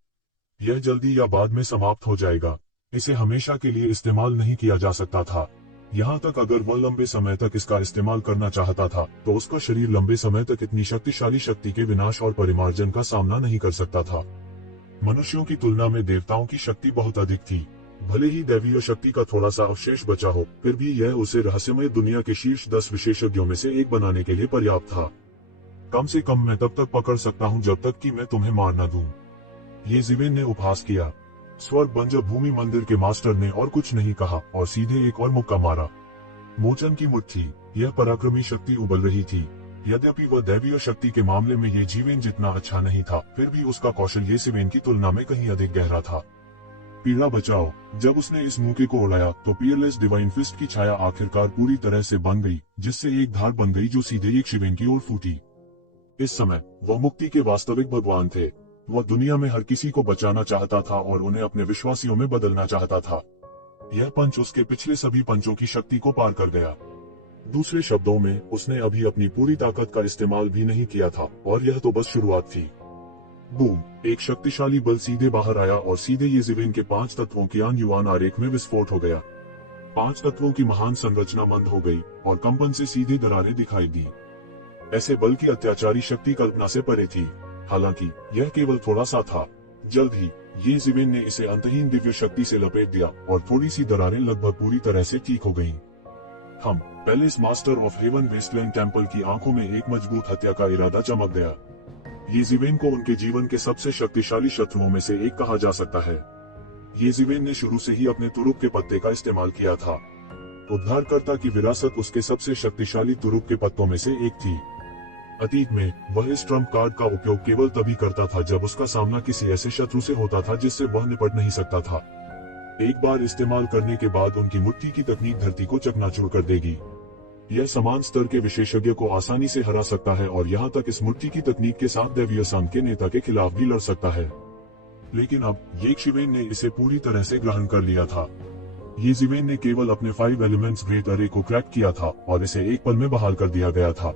यह जल्दी या बाद में समाप्त हो जाएगा। इसे हमेशा के लिए इस्तेमाल नहीं किया जा सकता था। यहाँ तक अगर वह लंबे समय तक इसका इस्तेमाल करना चाहता था तो उसका शरीर लंबे समय तक इतनी शक्तिशाली शक्ति के विनाश और परिमार्जन का सामना नहीं कर सकता था। मनुष्यों की तुलना में देवताओं की शक्ति बहुत अधिक थी। भले ही दैवीय शक्ति का थोड़ा सा अवशेष बचा हो, फिर भी यह उसे रहस्यमय दुनिया के शीर्ष 10 विशेषज्ञों में से एक बनाने के लिए पर्याप्त था। कम से कम मैं तब तक पकड़ सकता हूँ जब तक कि मैं तुम्हें मार न दूं। येज़िवेन ने उपहास किया। स्वर्ग बंजर भूमि मंदिर के मास्टर ने और कुछ नहीं कहा और सीधे एक और मुक्का मारा। मोचन की मुट्ठी। यह पराक्रमी शक्ति उबल रही थी। यद्यपि वह दैवीय शक्ति के मामले में येज़िवेन जितना अच्छा नहीं था, फिर भी उसका कौशल येज़िवेन की तुलना में कहीं अधिक गहरा था। पीड़ा बचाओ। जब उसने इस मुक्के को उड़ाया तो पीयरलेस डिवाइन फिस्ट की छाया आखिरकार पूरी तरह से बन गई, जिससे एक धार बन गई जो सीधे यक्षिवेन की ओर फूटी। इस समय वह मुक्ति के वास्तविक भगवान थे। वह दुनिया में हर किसी को बचाना चाहता था और उन्हें अपने विश्वासियों में बदलना चाहता था। यह पंच उसके पिछले सभी पंचों की शक्ति को पार कर गया। दूसरे शब्दों में, उसने अभी अपनी पूरी ताकत का इस्तेमाल भी नहीं किया था और यह तो बस शुरुआत थी। बूम! एक शक्तिशाली बल सीधे बाहर आया और सीधे येज़िवेन के 5 तत्वों की युआन आरेख में विस्फोट हो गया। 5 तत्वों की महान संरचना मंद हो गई और कंपन से सीधे दरारें दिखाई दी। ऐसे बल की अत्याचारी शक्ति कल्पना से परे थी। हालांकि यह केवल थोड़ा सा था। जल्द ही येज़िवेन ने इसे अंतहीन दिव्य शक्ति से लपेट दिया और थोड़ी सी दरारें लगभग पूरी तरह से ठीक हो गईं। हम Palace Master of Heaven Wasteland Temple की आंखों में एक मजबूत हत्या का इरादा चमक गया। येज़िवेन को उनके जीवन के सबसे शक्तिशाली शत्रुओं में से एक कहा जा सकता है। येज़िवेन ने शुरू से ही अपने तुरुप के पत्ते का इस्तेमाल किया था। उद्धारकर्ता की विरासत उसके सबसे शक्तिशाली तुरुप के पत्तों में से एक थी। अतीत में वह इस ट्रम्प कार्ड का उपयोग केवल तभी करता था जब उसका सामना किसी ऐसे शत्रु से होता था जिससे वह निपट नहीं सकता था। एक बार इस्तेमाल करने के बाद उनकी मुट्ठी की तकनीक धरती को चकनाचूर कर देगी। यह समान स्तर के विशेषज्ञ को आसानी से हरा सकता है और यहाँ तक इस मुट्ठी की तकनीक के साथ दैवीय संघ के नेता के खिलाफ भी लड़ सकता है। लेकिन अब यक्षिवेन ने इसे पूरी तरह से ग्रहण कर लिया था। येज़िवेन ने केवल अपने 5 एलिमेंट्स ग्रेट अरे को क्रैक किया था और इसे एक पल में बहाल कर दिया गया था।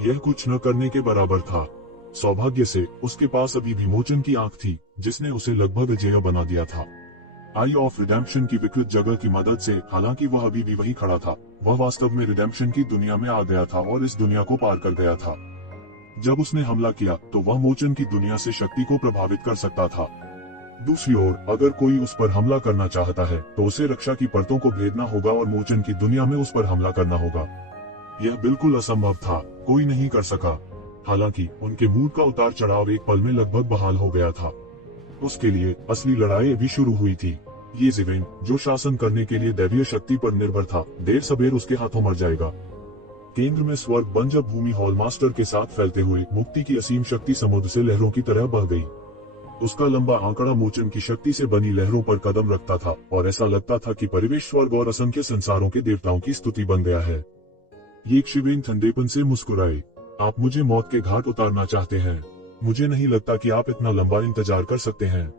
यह कुछ न करने के बराबर था। सौभाग्य से उसके पास अभी भी मोचन की आंख थी, जिसने उसे लगभग अजेय बना दिया था। आई ऑफ रिडेम्पशन की विकृत जगह की मदद से, हालांकि वह अभी भी वहीं खड़ा था, वह वास्तव में रिडेम्पशन की दुनिया में आ गया था और इस दुनिया को पार कर गया था। जब उसने हमला किया तो वह मोचन की दुनिया से शक्ति को प्रभावित कर सकता था। दूसरी ओर, अगर कोई उस पर हमला करना चाहता है तो उसे रक्षा की परतों को भेदना होगा और मोचन की दुनिया में उस पर हमला करना होगा। यह बिल्कुल असंभव था, कोई नहीं कर सका। हालांकि उनके मूड का उतार चढ़ाव एक पल में लगभग बहाल हो गया था। उसके लिए असली लड़ाई अभी शुरू हुई थी। ये ज़िवेन, जो शासन करने के लिए दैवीय शक्ति पर निर्भर था, देर सबेर उसके हाथों मर जाएगा। केंद्र में स्वर्ग बंजर भूमि हॉल मास्टर के साथ फैलते हुए मुक्ति की असीम शक्ति समुद्र से लहरों की तरह बह गई। उसका लंबा आंकड़ा मोचन की शक्ति से बनी लहरों पर कदम रखता था और ऐसा लगता था कि परिवेश स्वर्ग और असंख्य संसारों के देवताओं की स्तुति बन गया है। ये शिवेन ठंडेपन से मुस्कुराए। आप मुझे मौत के घाट उतारना चाहते हैं? मुझे नहीं लगता कि आप इतना लंबा इंतजार कर सकते हैं।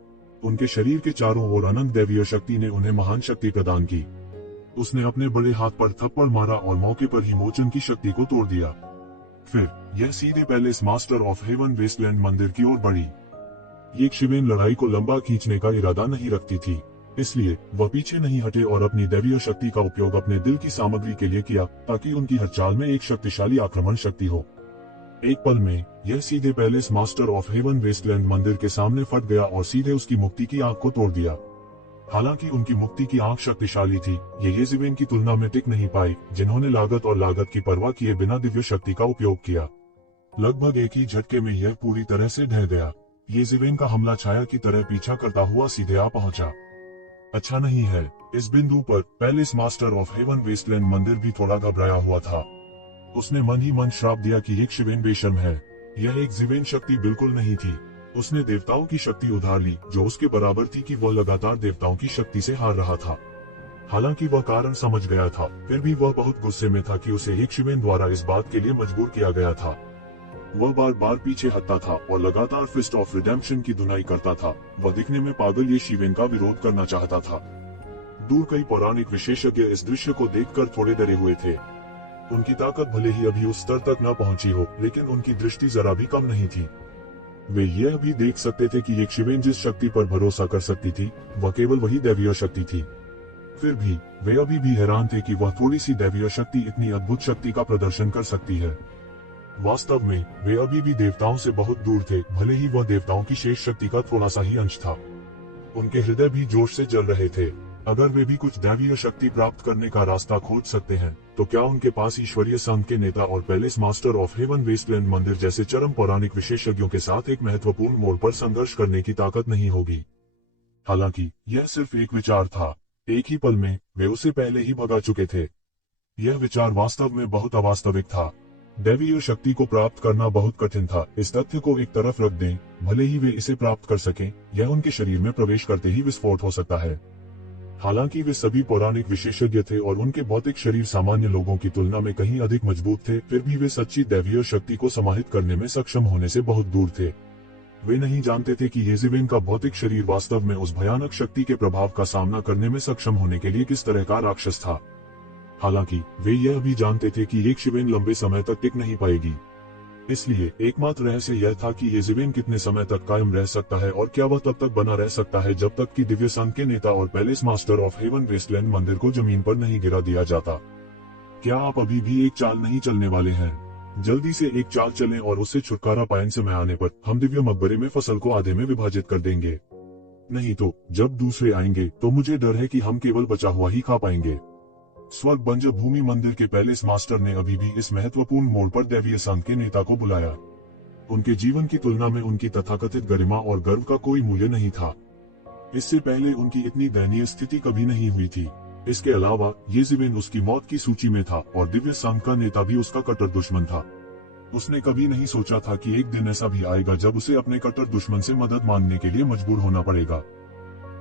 उनके शरीर के चारों ओर अनंत दैवीय शक्ति ने उन्हें महान शक्ति प्रदान की। उसने अपने बड़े हाथ पर थप्पड़ मारा और मौके पर ही मोचन की शक्ति को तोड़ दिया। फिर यह सीधे Palace Master of Heaven Wasteland मंदिर की ओर बढ़ी। ये शिवेन लड़ाई को लंबा खींचने का इरादा नहीं रखती थी, इसलिए वह पीछे नहीं हटे और अपनी दैवीय शक्ति का उपयोग अपने दिल की सामग्री के लिए किया, ताकि उनकी हर चाल में एक शक्तिशाली आक्रमण शक्ति हो। एक पल में यह सीधे Palace Master of Heaven Wasteland मंदिर के सामने फट गया और सीधे उसकी मुक्ति की आंख को तोड़ दिया। हालांकि उनकी मुक्ति की आंख शक्तिशाली थी, ये ज़िवेन की तुलना में टिक नहीं पाई, जिन्होंने लागत की परवाह किए बिना दिव्य शक्ति का उपयोग किया। लगभग एक ही झटके में यह पूरी तरह से ढह गया। ये ज़िवेन का हमला छाया की तरह पीछा करता हुआ सीधे आ पहुंचा। अच्छा नहीं है। इस बिंदु पर Palace Master of Heaven Wasteland मंदिर भी थोड़ा घबराया हुआ था। उसने मन ही मन श्राप दिया कि एक शिवेन बेशर्म है। यह एक ज़िवेन शक्ति बिल्कुल नहीं थी। उसने देवताओं की शक्ति उधार ली, जो उसके बराबर थी कि वह लगातार देवताओं की शक्ति से हार रहा था। हालांकि वह कारण समझ गया था, फिर भी वह बहुत गुस्से में था कि उसे एक शिवेन द्वारा इस बात के लिए मजबूर किया गया था। वह बार बार पीछे हटता था और लगातार फिस्ट ऑफ रिडेम्पशन की धुनाई करता था। वह दिखने में पागल ये शिवेन का विरोध करना चाहता था। दूर कई पौराणिक विशेषज्ञ इस दृश्य को देखकर थोड़े डरे हुए थे। उनकी ताकत भले ही अभी उस स्तर तक न पहुंची हो, लेकिन उनकी दृष्टि जरा भी कम नहीं थी। वे यह भी देख सकते थे कि एक शिवेन जिस शक्ति पर भरोसा कर सकती थी, वह केवल वही दैवीय शक्ति थी। फिर भी वे अभी भी हैरान थे कि वह थोड़ी सी दैवीय शक्ति इतनी अद्भुत शक्ति का प्रदर्शन कर सकती है। वास्तव में वे अभी भी देवताओं से बहुत दूर थे, भले ही वह देवताओं की शेष शक्ति का थोड़ा सा ही अंश था। उनके हृदय भी जोश से जल रहे थे। अगर वे भी कुछ दैवीय शक्ति प्राप्त करने का रास्ता खोज सकते हैं, तो क्या उनके पास ईश्वरीय संघ के नेता और Palace Master of Heaven Wasteland मंदिर जैसे चरम पौराणिक विशेषज्ञों के साथ एक महत्वपूर्ण मोड़ पर संघर्ष करने की ताकत नहीं होगी? हालांकि यह सिर्फ एक विचार था। एक ही पल में वे उसे पहले ही भगा चुके थे। यह विचार वास्तव में बहुत अवास्तविक था। दैवीय शक्ति को प्राप्त करना बहुत कठिन था। इस तथ्य को एक तरफ रख दें, भले ही वे इसे प्राप्त कर सकें, यह उनके शरीर में प्रवेश करते ही विस्फोट हो सकता है। हालांकि वे सभी पौराणिक विशेषज्ञ थे और उनके भौतिक शरीर सामान्य लोगों की तुलना में कहीं अधिक मजबूत थे, फिर भी वे सच्ची दैवीय शक्ति को समाहित करने में सक्षम होने से बहुत दूर थे। वे नहीं जानते थे कि ये ज़िवेन का भौतिक शरीर वास्तव में उस भयानक शक्ति के प्रभाव का सामना करने में सक्षम होने के लिए किस तरह का राक्षस था। हालांकि वे यह भी जानते थे कि एक शिवेन लंबे समय तक टिक नहीं पाएगी। इसलिए एकमात्र रहस्य यह था कि ये ज़िवेन कितने समय तक कायम रह सकता है और क्या वह तब तक बना रह सकता है जब तक कि दिव्य संघ के नेता और Palace Master of Heaven Wasteland मंदिर को जमीन पर नहीं गिरा दिया जाता। क्या आप अभी भी एक चाल नहीं चलने वाले हैं? जल्दी से एक चाल चलें और उससे छुटकारा पाएं। समय आने पर हम दिव्य मकबरे में फसल को आधे में विभाजित कर देंगे। नहीं तो जब दूसरे आएंगे तो मुझे डर है कि हम केवल बचा हुआ ही खा पाएंगे। स्वर्ग बंजर भूमि मंदिर के पैलेस मास्टर ने अभी भी इस महत्वपूर्ण मोड़ पर दैवीय संघ के नेता को बुलाया। उनके जीवन की तुलना में उनकी तथाकथित गरिमा और गर्व का कोई मूल्य नहीं था। इससे पहले उनकी इतनी दयनीय स्थिति कभी नहीं हुई थी। इसके अलावा ये ज़िवेन उसकी मौत की सूची में था और दिव्य संघ का नेता भी उसका कट्टर दुश्मन था। उसने कभी नहीं सोचा था कि एक दिन ऐसा भी आएगा जब उसे अपने कट्टर दुश्मन से मदद मांगने के लिए मजबूर होना पड़ेगा।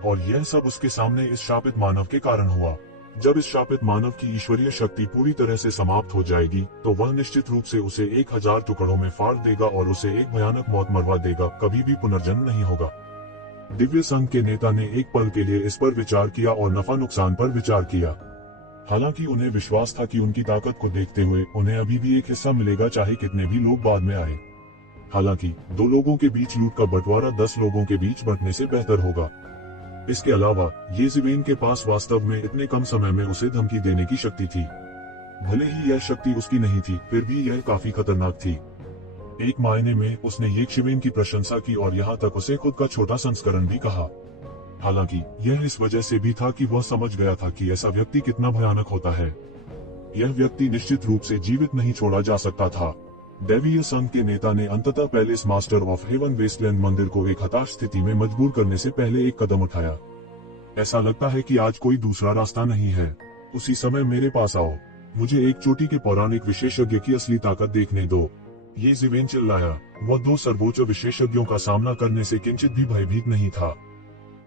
और यह सब उसके सामने इस शापित मानव के कारण हुआ। जब इस शापित मानव की ईश्वरीय शक्ति पूरी तरह से समाप्त हो जाएगी, तो वह निश्चित रूप से उसे 1000 टुकड़ों में फाड़ देगा और उसे एक भयानक मौत मरवा देगा। कभी भी पुनर्जन्म नहीं होगा। दिव्य संघ के नेता ने एक पल के लिए इस पर विचार किया और नफा नुकसान पर विचार किया। हालांकि उन्हें विश्वास था कि उनकी ताकत को देखते हुए उन्हें अभी भी एक हिस्सा मिलेगा, चाहे कितने भी लोग बाद में आए। हालांकि 2 लोगों के बीच लूट का बंटवारा 10 लोगों के बीच बंटने से बेहतर होगा। इसके अलावा येज़ेबेल के पास वास्तव में इतने कम समय में उसे धमकी देने की शक्ति थी। भले ही यह शक्ति उसकी नहीं थी, फिर भी यह काफी खतरनाक थी। एक मायने में उसने येज़ेबेल की प्रशंसा की और यहाँ तक उसे खुद का छोटा संस्करण भी कहा। हालांकि यह इस वजह से भी था कि वह समझ गया था कि ऐसा व्यक्ति कितना भयानक होता है। यह व्यक्ति निश्चित रूप से जीवित नहीं छोड़ा जा सकता था। दैवीय संघ के नेता ने अंततः Palace Master of Heaven Wasteland मंदिर को एक हताश स्थिति में मजबूर करने से पहले एक कदम उठाया। ऐसा लगता है कि आज कोई दूसरा रास्ता नहीं है। उसी समय मेरे पास आओ, मुझे एक चोटी के पौराणिक विशेषज्ञ की असली ताकत देखने दो। येज़ेबेल चिल्लाया। वह 2 सर्वोच्च विशेषज्ञों का सामना करने से किंचित भी भयभीत नहीं था।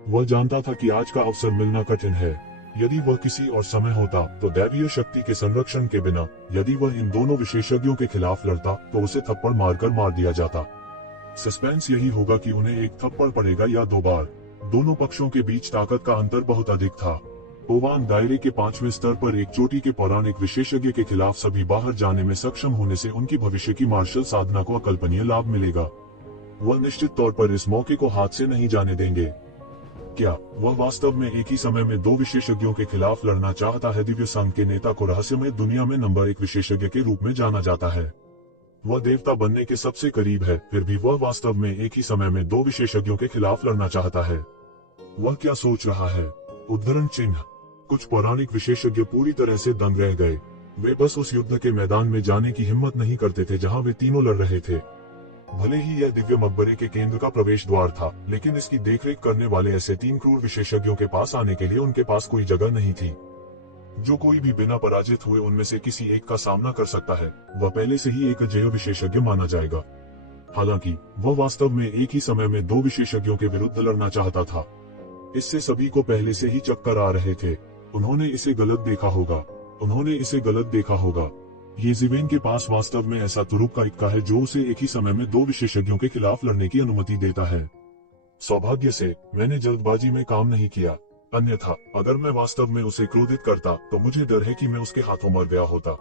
वह जानता था कि आज का अवसर मिलना कठिन है। यदि वह किसी और समय होता तो दैवीय शक्ति के संरक्षण के बिना यदि वह इन दोनों विशेषज्ञों के खिलाफ लड़ता तो उसे थप्पड़ मारकर मार दिया जाता। सस्पेंस यही होगा कि उन्हें एक थप्पड़ पड़ेगा या 2 बार। दोनों पक्षों के बीच ताकत का अंतर बहुत अधिक था। ओवान दायरे के 5वें स्तर पर एक चोटी के पौराणिक विशेषज्ञ के खिलाफ सभी बाहर जाने में सक्षम होने से उनकी भविष्य की मार्शल साधना को अकल्पनीय लाभ मिलेगा। वह निश्चित तौर पर इस मौके को हाथ से नहीं जाने देंगे। क्या वह वास्तव में एक ही समय में 2 विशेषज्ञों के खिलाफ लड़ना चाहता है? दिव्य संघ के नेता को रहस्यमय दुनिया में नंबर 1 विशेषज्ञ के रूप में जाना जाता है। वह देवता बनने के सबसे करीब है, फिर भी वह वास्तव में एक ही समय में 2 विशेषज्ञों के खिलाफ लड़ना चाहता है। वह क्या सोच रहा है? उद्धरण चिन्ह। कुछ पौराणिक विशेषज्ञ पूरी तरह से दंग रह गए। वे बस उस युद्ध के मैदान में जाने की हिम्मत नहीं करते थे जहां वे तीनों लड़ रहे थे। भले ही यह दिव्य मकबरे के केंद्र का प्रवेश द्वार था, लेकिन इसकी देखरेख करने वाले ऐसे 3 क्रूर विशेषज्ञों के पास आने के लिए उनके पास कोई जगह नहीं थी। जो कोई भी बिना पराजित हुए उनमें से किसी एक का सामना कर सकता है, वह पहले से ही एक अजेय विशेषज्ञ माना जाएगा। हालांकि वह वास्तव में एक ही समय में 2 विशेषज्ञों के विरुद्ध लड़ना चाहता था। इससे सभी को पहले से ही चक्कर आ रहे थे। उन्होंने इसे गलत देखा होगा। येज़ेबेल के पास वास्तव में ऐसा तुरुप का इक्का है जो उसे एक ही समय में 2 विशेषज्ञों के खिलाफ लड़ने की अनुमति देता है। सौभाग्य से मैंने जल्दबाजी में काम नहीं किया, अन्यथा अगर मैं वास्तव में उसे क्रोधित करता तो मुझे डर है कि मैं उसके हाथों मर गया होता।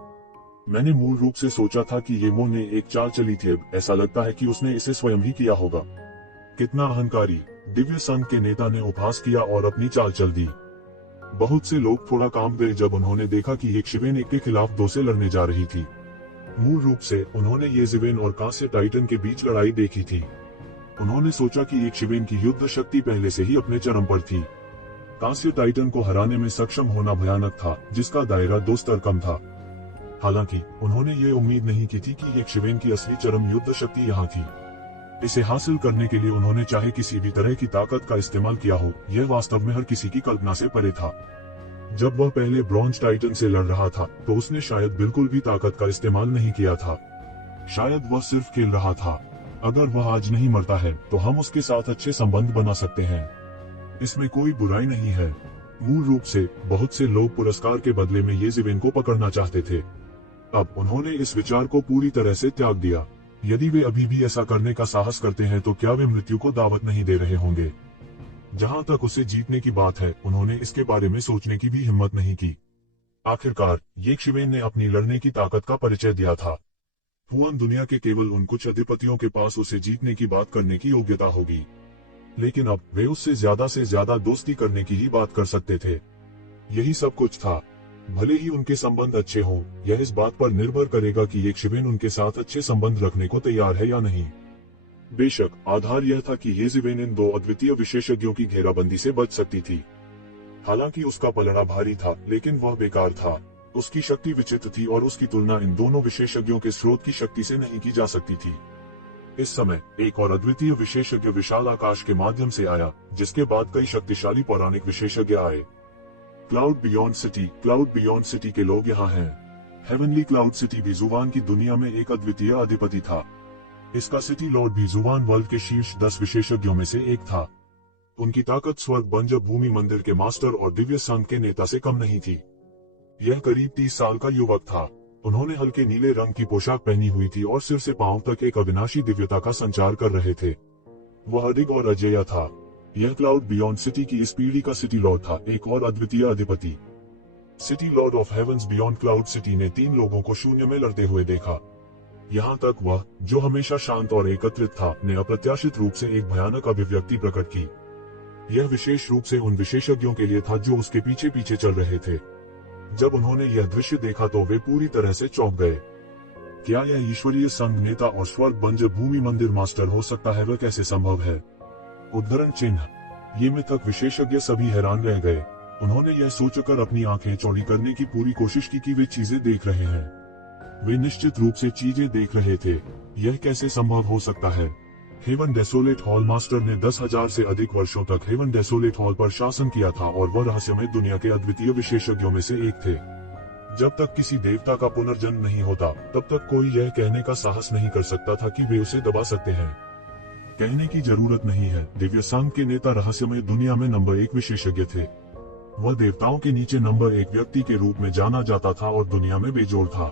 मैंने मूल रूप से सोचा था कि येमो ने एक चाल चली थी, अब ऐसा लगता है कि उसने इसे स्वयं ही किया होगा। कितना अहंकारी, दिव्य संघ के नेता ने उपहास किया और अपनी चाल चल दी। बहुत से लोग थोड़ा कांप गए जब उन्होंने देखा कि येज़ेबेल एक के खिलाफ 2 से लड़ने जा रही थी। मूल रूप से उन्होंने येज़ेबेल और कांस्य टाइटन के बीच लड़ाई देखी थी। उन्होंने सोचा कि येज़ेबेल की युद्ध शक्ति पहले से ही अपने चरम पर थी। कांस्य टाइटन को हराने में सक्षम होना भयानक था, जिसका दायरा 2 स्तर कम था। हालांकि उन्होंने ये उम्मीद नहीं की थी कि येज़ेबेल की असली चरम युद्ध शक्ति यहाँ थी। इसे हासिल करने के लिए उन्होंने चाहे किसी भी तरह की ताकत का इस्तेमाल किया हो, यह वास्तव में हर किसी की कल्पना से परे था। जब वह पहले ब्रॉन्ज टाइटन से लड़ रहा था तो उसने शायद बिल्कुल भी ताकत का इस्तेमाल नहीं किया था। शायद वह सिर्फ खेल रहा था। अगर वह आज नहीं मरता है तो हम उसके साथ अच्छे संबंध बना सकते हैं। इसमें कोई बुराई नहीं है। मूल रूप से बहुत से लोग पुरस्कार के बदले में येज़ेबेल को पकड़ना चाहते थे। अब उन्होंने इस विचार को पूरी तरह से त्याग दिया। यदि वे अभी भी ऐसा करने का साहस करते हैं तो क्या वे मृत्यु को दावत नहीं दे रहे होंगे? जहां तक उसे जीतने की बात है, उन्होंने इसके बारे में सोचने की भी हिम्मत नहीं की। आखिरकार येज़ेबेल ने अपनी लड़ने की ताकत का परिचय दिया था। हुआन दुनिया के केवल उन कुछ अधिपतियों के पास उसे जीतने की बात करने की योग्यता होगी, लेकिन अब वे उससे ज्यादा दोस्ती करने की ही बात कर सकते थे। यही सब कुछ था। भले ही उनके संबंध अच्छे हों, यह इस बात पर निर्भर करेगा कि येज़ेबेल उनके साथ अच्छे संबंध रखने को तैयार है या नहीं। बेशक आधार यह था कि येज़ेबेल इन 2 अद्वितीय विशेषज्ञों की घेराबंदी से बच सकती थी। हालांकि उसका पलड़ा भारी था, लेकिन वह बेकार था। उसकी शक्ति विचित्र थी और उसकी तुलना इन दोनों विशेषज्ञों के स्रोत की शक्ति से नहीं की जा सकती थी। इस समय एक और अद्वितीय विशेषज्ञ विशाल आकाश के माध्यम से आया, जिसके बाद कई शक्तिशाली पौराणिक विशेषज्ञ आए। क्लाउड बियॉन्ड सिटी के लोग यहाँ हैं। हेवनली क्लाउड सिटी भी जुबान की दुनिया में एक अद्वितीय अधिपति था। इसका सिटी लॉर्ड भी जुबान वर्ल्ड के शीर्ष 10 विशेषज्ञों में से एक था। उनकी ताकत स्वर्ग बंजर भूमि मंदिर के मास्टर और दिव्य संघ के नेता से कम नहीं थी। यह करीब 30 साल का युवक था। उन्होंने हल्के नीले रंग की पोशाक पहनी हुई थी और सिर से पांव तक एक अविनाशी दिव्यता का संचार कर रहे थे। वह अडिग और अजेय था। यह क्लाउड बियॉन्ड सिटी की इस पीढ़ी का सिटी लॉर्ड था, एक और अद्वितीय अधिपति। City Lord of Heavens Beyond Cloud City ने 3 लोगों को शून्य में लड़ते हुए देखा। यहाँ तक वह, जो हमेशा शांत और एकत्रित था, ने अप्रत्याशित रूप से एक भयानक अभिव्यक्ति प्रकट की। यह विशेष रूप से उन विशेषज्ञों के लिए था जो उसके पीछे पीछे चल रहे थे। जब उन्होंने यह दृश्य देखा तो वे पूरी तरह से चौंक गए। क्या यह ईश्वरीय संघ नेता और स्वर्ग बंजर भूमि मंदिर मास्टर हो सकता है? वह कैसे संभव है? उद्धरण चिन्ह। ये मिथक विशेषज्ञ सभी हैरान रह गए। उन्होंने यह सोचकर अपनी आंखें चौड़ी करने की पूरी कोशिश की कि वे चीजें देख रहे हैं। वे निश्चित रूप से चीजें देख रहे थे। यह कैसे संभव हो सकता है? हेवन डेसोलेट हॉल मास्टर ने 10,000 से अधिक वर्षों तक हेवन डेसोलेट हॉल पर शासन किया था और वह रहस्यमय दुनिया के अद्वितीय विशेषज्ञों में से एक थे। जब तक किसी देवता का पुनर्जन्म नहीं होता तब तक कोई यह कहने का साहस नहीं कर सकता था कि वे उसे दबा सकते हैं। कहने की जरूरत नहीं है, दिव्य संघ के नेता रहस्यमय दुनिया में नंबर 1 विशेषज्ञ थे। वह देवताओं के नीचे नंबर 1 व्यक्ति के रूप में जाना जाता था और दुनिया में बेजोड़ था।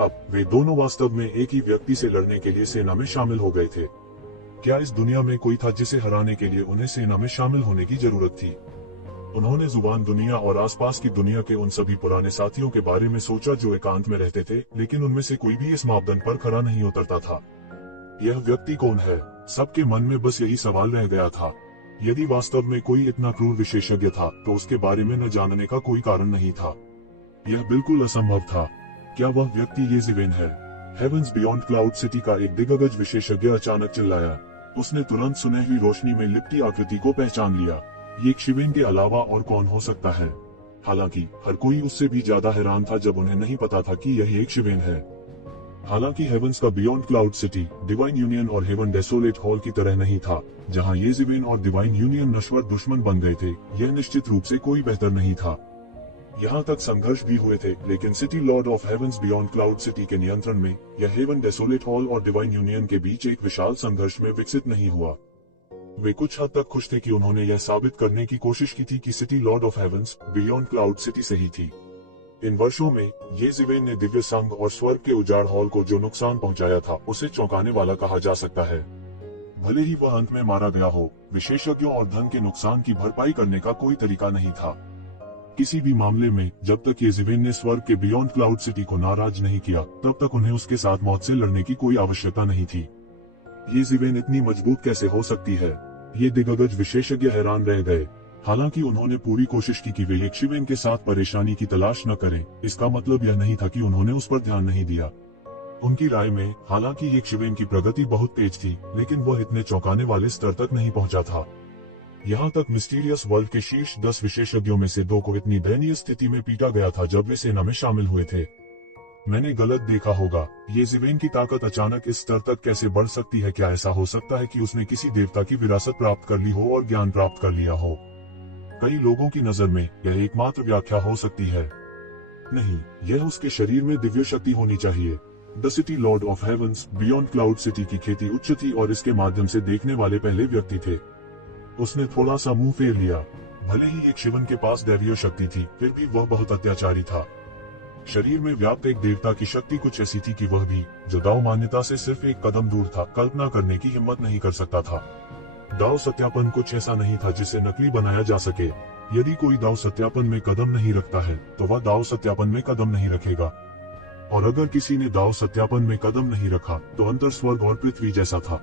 अब वे दोनों वास्तव में एक ही व्यक्ति से लड़ने के लिए सेना में शामिल हो गए थे। क्या इस दुनिया में कोई था जिसे हराने के लिए उन्हें सेना में शामिल होने की जरूरत थी? उन्होंने जुबान दुनिया और आसपास की दुनिया के उन सभी पुराने साथियों के बारे में सोचा जो एकांत में रहते थे, लेकिन उनमें से कोई भी इस मापदंड पर खरा नहीं उतरता था। यह व्यक्ति कौन है? सबके मन में बस यही सवाल रह गया था। यदि वास्तव में कोई इतना क्रूर विशेषज्ञ था तो उसके बारे में न जानने का कोई कारण नहीं था। यह बिल्कुल असंभव था। क्या वह व्यक्ति येज़िवेन है? हेवंस बियॉन्ड क्लाउड सिटी का एक दिग्गज विशेषज्ञ अचानक चिल्लाया। उसने तुरंत सुनहरी रोशनी में लिपटी आकृति को पहचान लिया। ये शिवेन के अलावा और कौन हो सकता है? हालांकि हर कोई उससे भी ज्यादा हैरान था जब उन्हें नहीं पता था कि यह एक शिवेन है। हालांकि हेवंस का beyond Cloud city divine union और हेवन डेसोलेट हॉल की तरह नहीं था, जहां येज़िवेन और डिवाइन यूनियन नश्वर दुश्मन बन गए थे। यह निश्चित रूप से कोई बेहतर नहीं था। यहाँ तक संघर्ष भी हुए थे, लेकिन City Lord of Heavens Beyond Cloud City के नियंत्रण में यह हेवन डेसोलेट हॉल और डिवाइन यूनियन के बीच एक विशाल संघर्ष में विकसित नहीं हुआ। वे कुछ हद तक खुश थे कि उन्होंने यह साबित करने की कोशिश की थी कि City Lord of Heavens Beyond Cloud City सही थी। इन वर्षों में येज़िवेन ने दिव्य संघ और स्वर्ग के उजाड़ हॉल को जो नुकसान पहुंचाया था उसे चौंकाने वाला कहा जा सकता है। भले ही वह अंत में मारा गया हो, विशेषज्ञों और धन के नुकसान की भरपाई करने का कोई तरीका नहीं था। किसी भी मामले में जब तक येज़िवेन ने स्वर्ग के बियॉन्ड क्लाउड सिटी को नाराज नहीं किया, तब तक उन्हें उसके साथ मौत से लड़ने की कोई आवश्यकता नहीं थी। येज़िवेन इतनी मजबूत कैसे हो सकती है? ये दिग्गज विशेषज्ञ हैरान रह गए। हालांकि उन्होंने पूरी कोशिश की कि वे येज़िवेन के साथ परेशानी की तलाश न करें, इसका मतलब यह नहीं था कि उन्होंने उस पर ध्यान नहीं दिया। उनकी राय में हालांकि येज़िवेन की प्रगति बहुत तेज थी, लेकिन वह इतने चौंकाने वाले स्तर तक नहीं पहुंचा था। यहाँ तक मिस्टीरियस वर्ल्ड के शीर्ष 10 विशेषज्ञों में से 2 को इतनी दयनीय स्थिति में पीटा गया था जब वे सेना में शामिल हुए थे। मैंने गलत देखा होगा। येज़िवेन की ताकत अचानक इस स्तर तक कैसे बढ़ सकती है? क्या ऐसा हो सकता है कि उसने किसी देवता की विरासत प्राप्त कर ली हो और ज्ञान प्राप्त कर लिया हो? कई लोगों की नजर में यह एकमात्र व्याख्या हो सकती है। नहीं, यह उसके शरीर में दिव्य शक्ति होनी चाहिए। The City Lord of Heavens Beyond Cloud City की खेती उच्च थी और इसके माध्यम से देखने वाले पहले व्यक्ति थे। उसने थोड़ा सा मुंह फेर लिया। भले ही एक शिवन के पास दैवीय शक्ति थी, फिर भी वह बहुत अत्याचारी था। शरीर में व्याप्त एक देवता की शक्ति कुछ ऐसी थी कि वह भी, जो दाव मान्यता से सिर्फ एक कदम दूर था, कल्पना करने की हिम्मत नहीं कर सकता था। दाव सत्यापन कुछ ऐसा नहीं था जिसे नकली बनाया जा सके। यदि कोई दाव सत्यापन में कदम नहीं रखता है, तो वह दाव सत्यापन में कदम नहीं रखेगा। और अगर किसी ने दाव सत्यापन में कदम नहीं रखा, तो अंतर स्वर्ग और पृथ्वी जैसा था।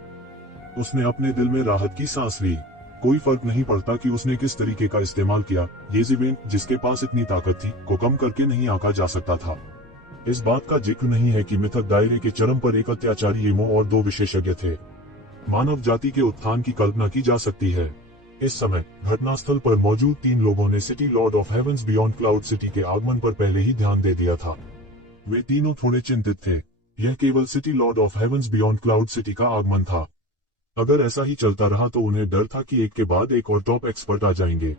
उसने अपने दिल में राहत की सांस ली। कोई फर्क नहीं पड़ता कि उसने किस तरीके का इस्तेमाल किया, येज़िवेन, जिसके पास इतनी ताकत थी, को कम करके नहीं आंका जा सकता था। इस बात का जिक्र नहीं है कि मिथक दायरे के चरम पर एक अत्याचारी एमो और 2 विशेषज्ञ थे। मानव जाति के उत्थान की कल्पना की जा सकती है। इस समय घटनास्थल पर मौजूद 3 लोगों ने City Lord of Heavens Beyond Cloud City के आगमन पर पहले ही ध्यान दे दिया था। वे तीनों थोड़े चिंतित थे। यह केवल City Lord of Heavens Beyond Cloud City का आगमन था। अगर ऐसा ही चलता रहा तो उन्हें डर था कि एक के बाद एक और टॉप एक्सपर्ट आ जाएंगे।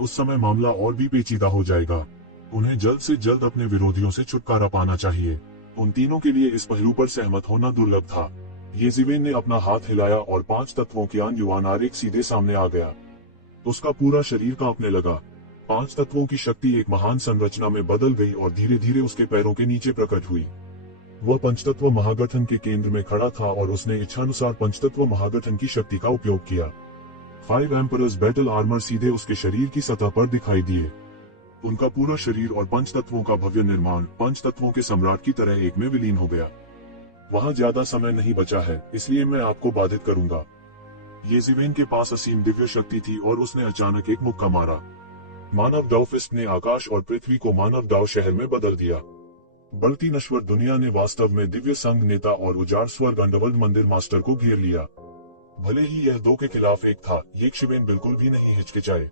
उस समय मामला और भी पेचीदा हो जाएगा। उन्हें जल्द से जल्द अपने विरोधियों से छुटकारा पाना चाहिए। उन तीनों के लिए इस पहलू पर सहमत होना दुर्लभ था। येज़िवेन ने अपना हाथ हिलाया और 5 तत्वों की युवान आरेख सीधे सामने आ गया। उसका पूरा शरीर कांपने लगा। 5 तत्वों की शक्ति एक महान संरचना में बदल गई और धीरे धीरे उसके पैरों के नीचे प्रकट हुई। वह पंचतत्व महागठन के केंद्र में खड़ा था और उसने इच्छानुसार पंचतत्व महागठन की शक्ति का उपयोग किया। 5 एम्परर्स बैटल आर्मर सीधे उसके शरीर की सतह पर दिखाई दिए। उनका पूरा शरीर और पंचतत्वों का भव्य निर्माण पंचतत्वों के सम्राट की तरह एक में विलीन हो गया। वहां ज्यादा समय नहीं बचा है, इसलिए मैं आपको बाधित करूंगा। येज़िवेन के पास असीम दिव्य शक्ति थी और उसने अचानक एक मुक्का मारा। मानव दाव फिस्ट ने आकाश और पृथ्वी को मानव दाव शहर में बदल दिया। बढ़ती नश्वर दुनिया ने वास्तव में दिव्य संघ नेता और उजाड़ स्वर्ग अंडरवर्ल्ड मंदिर मास्टर को घेर लिया। भले ही यह दो के खिलाफ एक था, येशिवेन बिल्कुल भी नहीं हिचकिचाए।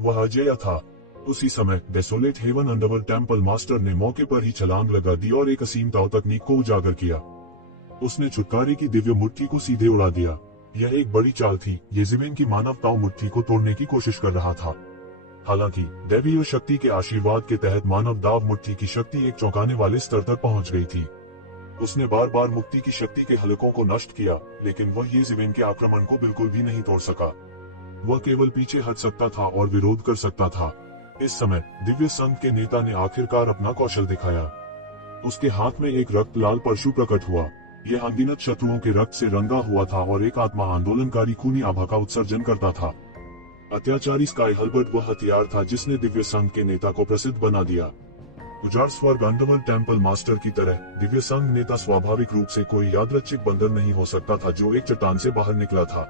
वह अजेय था। उसी समय Desolate Heaven Underworld Temple Master ने मौके पर ही छलांग लगा दी और एक असीम ताव तकनीक को उजागर किया। उसने छुटकारे की दिव्य मुट्ठी को सीधे उड़ा दिया। यह एक बड़ी चाल थी। येज़िवेन की मानव ताव मुट्ठी को तोड़ने की कोशिश कर रहा था। हालांकि दैवीय शक्ति के आशीर्वाद के तहत मानव दाव मुट्ठी की शक्ति एक चौंकाने वाले स्तर तक पहुंच गई थी। उसने बार बार मुक्ति की शक्ति के हलकों को नष्ट किया, लेकिन वह येज़िवेन के आक्रमण को बिल्कुल भी नहीं तोड़ सका। वह केवल पीछे हट सकता था और विरोध कर सकता था। इस समय दिव्य संघ के नेता ने आखिरकार अपना कौशल दिखाया। उसके हाथ में एक रक्त लाल परशु प्रकट हुआ। यह अनगिनत शत्रुओं के रक्त से रंगा हुआ था और एक आत्मा आंदोलनकारी खूनी आभा का उत्सर्जन करता था। अत्याचारी स्काई हल्बर्ट वह हथियार था जिसने दिव्य संघ के नेता को प्रसिद्ध बना दिया। उजाड़ स्वर्ग अंडरवर्ल्ड टेम्पल मास्टर की तरह दिव्य संघ नेता स्वाभाविक रूप से कोई यादृच्छिक बंदर नहीं हो सकता था जो एक चट्टान से बाहर निकला था।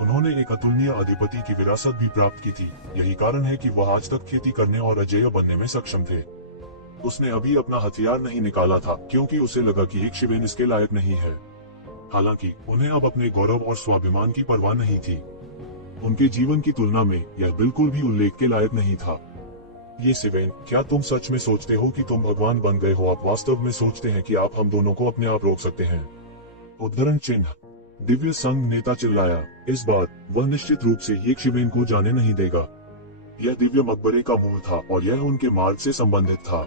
उन्होंने एक अतुलनीय अधिपति की विरासत भी प्राप्त की थी। यही कारण है कि वह आज तक खेती करने और अजेय बनने में सक्षम थे। उसने अभी अपना हथियार नहीं निकाला था क्योंकि उसे लगा कि येशिवेन इसके लायक नहीं है। हालांकि उन्हें अब अपने गौरव और स्वाभिमान की परवाह नहीं थी। उनके जीवन की तुलना में यह बिल्कुल भी उल्लेख के लायक नहीं था। येशिवेन, क्या तुम सच में सोचते हो कि तुम भगवान बन गए हो? आप वास्तव में सोचते हैं कि आप हम दोनों को अपने आप रोक सकते हैं? उद्धरण चिन्ह। दिव्य संघ नेता चिल्लाया। इस बार वह निश्चित रूप से येशिवेन को जाने नहीं देगा। यह दिव्य मकबरे का मूल था और यह उनके मार्ग से संबंधित था।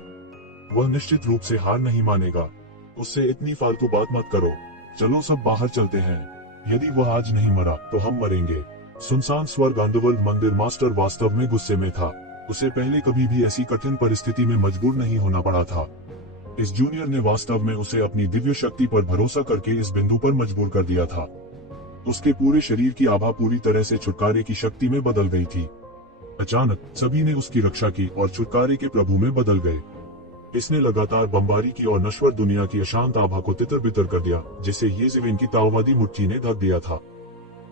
वह निश्चित रूप से हार नहीं मानेगा। उससे इतनी फालतू बात मत करो। चलो सब बाहर चलते हैं। यदि वह आज नहीं मरा तो हम मरेंगे। सुनसान स्वर्ग अंडरवर्ल्ड मंदिर मास्टर वास्तव में गुस्से में था। उसे पहले कभी भी ऐसी कठिन परिस्थिति में मजबूर नहीं होना पड़ा था। इस जूनियर ने वास्तव में उसे अपनी दिव्य शक्ति पर भरोसा करके इस बिंदु पर मजबूर कर दिया था। उसके पूरे शरीर की आभा पूरी तरह से छुटकारे की शक्ति में बदल गई थी। अचानक सभी ने उसकी रक्षा की और छुटकारे के प्रभु में बदल गए। इसने लगातार बमबारी की और नश्वर दुनिया की अशांत आभा को तितर बितर कर दिया, जिसे येज़िवेन की ताववादी मुट्ठी ने ढक दिया था।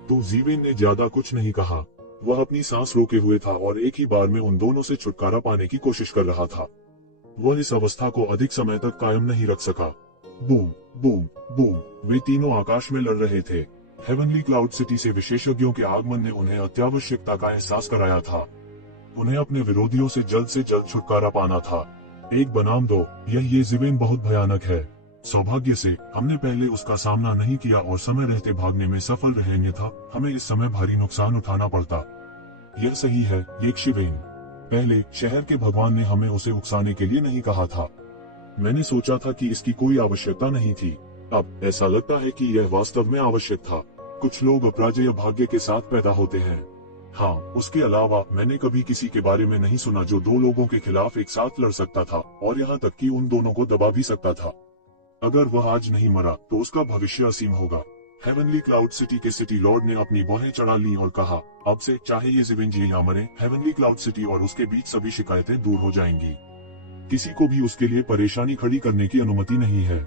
तो ज़ीवेन ने ज्यादा कुछ नहीं कहा। वह अपनी सांस रोके हुए था और एक ही बार में उन दोनों से छुटकारा पाने की कोशिश कर रहा था। वह इस अवस्था को अधिक समय तक कायम नहीं रख सका। बूम बूम बूम, वे तीनों आकाश में लड़ रहे थे। हेवनली क्लाउड सिटी से विशेषज्ञों के आगमन ने उन्हें अत्यावश्यकता का एहसास कराया था। उन्हें अपने विरोधियों से जल्द छुटकारा पाना था। एक बनाम दो, यह येज़िवेन बहुत भयानक है। सौभाग्य से हमने पहले उसका सामना नहीं किया और समय रहते भागने में सफल रहे, अन्यथा हमें इस समय भारी नुकसान उठाना पड़ता। यह सही है येशिवेन। पहले शहर के भगवान ने हमें उसे उकसाने के लिए नहीं कहा था। मैंने सोचा था कि इसकी कोई आवश्यकता नहीं थी। अब ऐसा लगता है कि यह वास्तव में आवश्यक था। कुछ लोग अपराजेय भाग्य के साथ पैदा होते हैं। हाँ, उसके अलावा मैंने कभी किसी के बारे में नहीं सुना जो दो लोगों के खिलाफ एक साथ लड़ सकता था और यहाँ तक कि उन दोनों को दबा भी सकता था। अगर वह आज नहीं मरा तो उसका भविष्य असीम होगा। हेवनली क्लाउड सिटी के सिटी लॉर्ड ने अपनी भौहें चढ़ा ली और कहा, अब से चाहे येज़िवेन जिए या मरे, हेवनली क्लाउड सिटी और उसके बीच सभी शिकायतें दूर हो जाएंगी। किसी को भी उसके लिए परेशानी खड़ी करने की अनुमति नहीं है।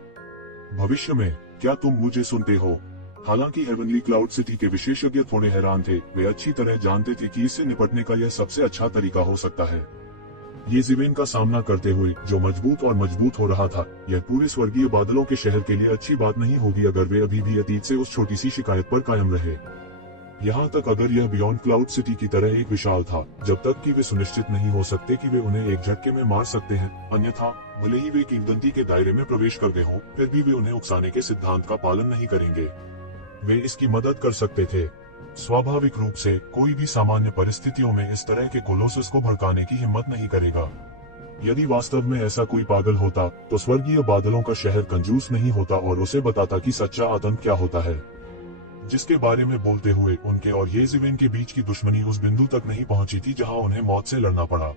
भविष्य में क्या तुम मुझे सुनते हो? हालांकि हेवनली क्लाउड सिटी के विशेषज्ञ थोड़े हैरान थे। वे अच्छी तरह जानते थे कि इससे निपटने का यह सबसे अच्छा तरीका हो सकता है। येज़िवेन का सामना करते हुए जो मजबूत और मजबूत हो रहा था, यह पूरे स्वर्गीय बादलों के शहर के लिए अच्छी बात नहीं होगी अगर वे अभी भी अतीत से उस छोटी सी शिकायत पर कायम रहे। यहाँ तक अगर यह बियॉन्ड क्लाउड सिटी की तरह एक विशाल था, जब तक कि वे सुनिश्चित नहीं हो सकते कि वे उन्हें एक झटके में मार सकते हैं। अन्यथा भले ही वे किंवदंती के दायरे में प्रवेश कर गए हों, फिर भी वे उन्हें उकसाने के सिद्धांत का पालन नहीं करेंगे। वे इसकी मदद कर सकते थे। स्वाभाविक रूप से कोई भी सामान्य परिस्थितियों में इस तरह के कोलोसस को भड़काने की हिम्मत नहीं करेगा। यदि वास्तव में ऐसा कोई पागल होता तो स्वर्गीय बादलों का शहर कंजूस नहीं होता और उसे बताता कि सच्चा आतंक क्या होता है, जिसके बारे में बोलते हुए उनके और येज़िवेन के बीच की दुश्मनी उस बिंदु तक नहीं पहुंची थी जहां उन्हें मौत से लड़ना पड़ा।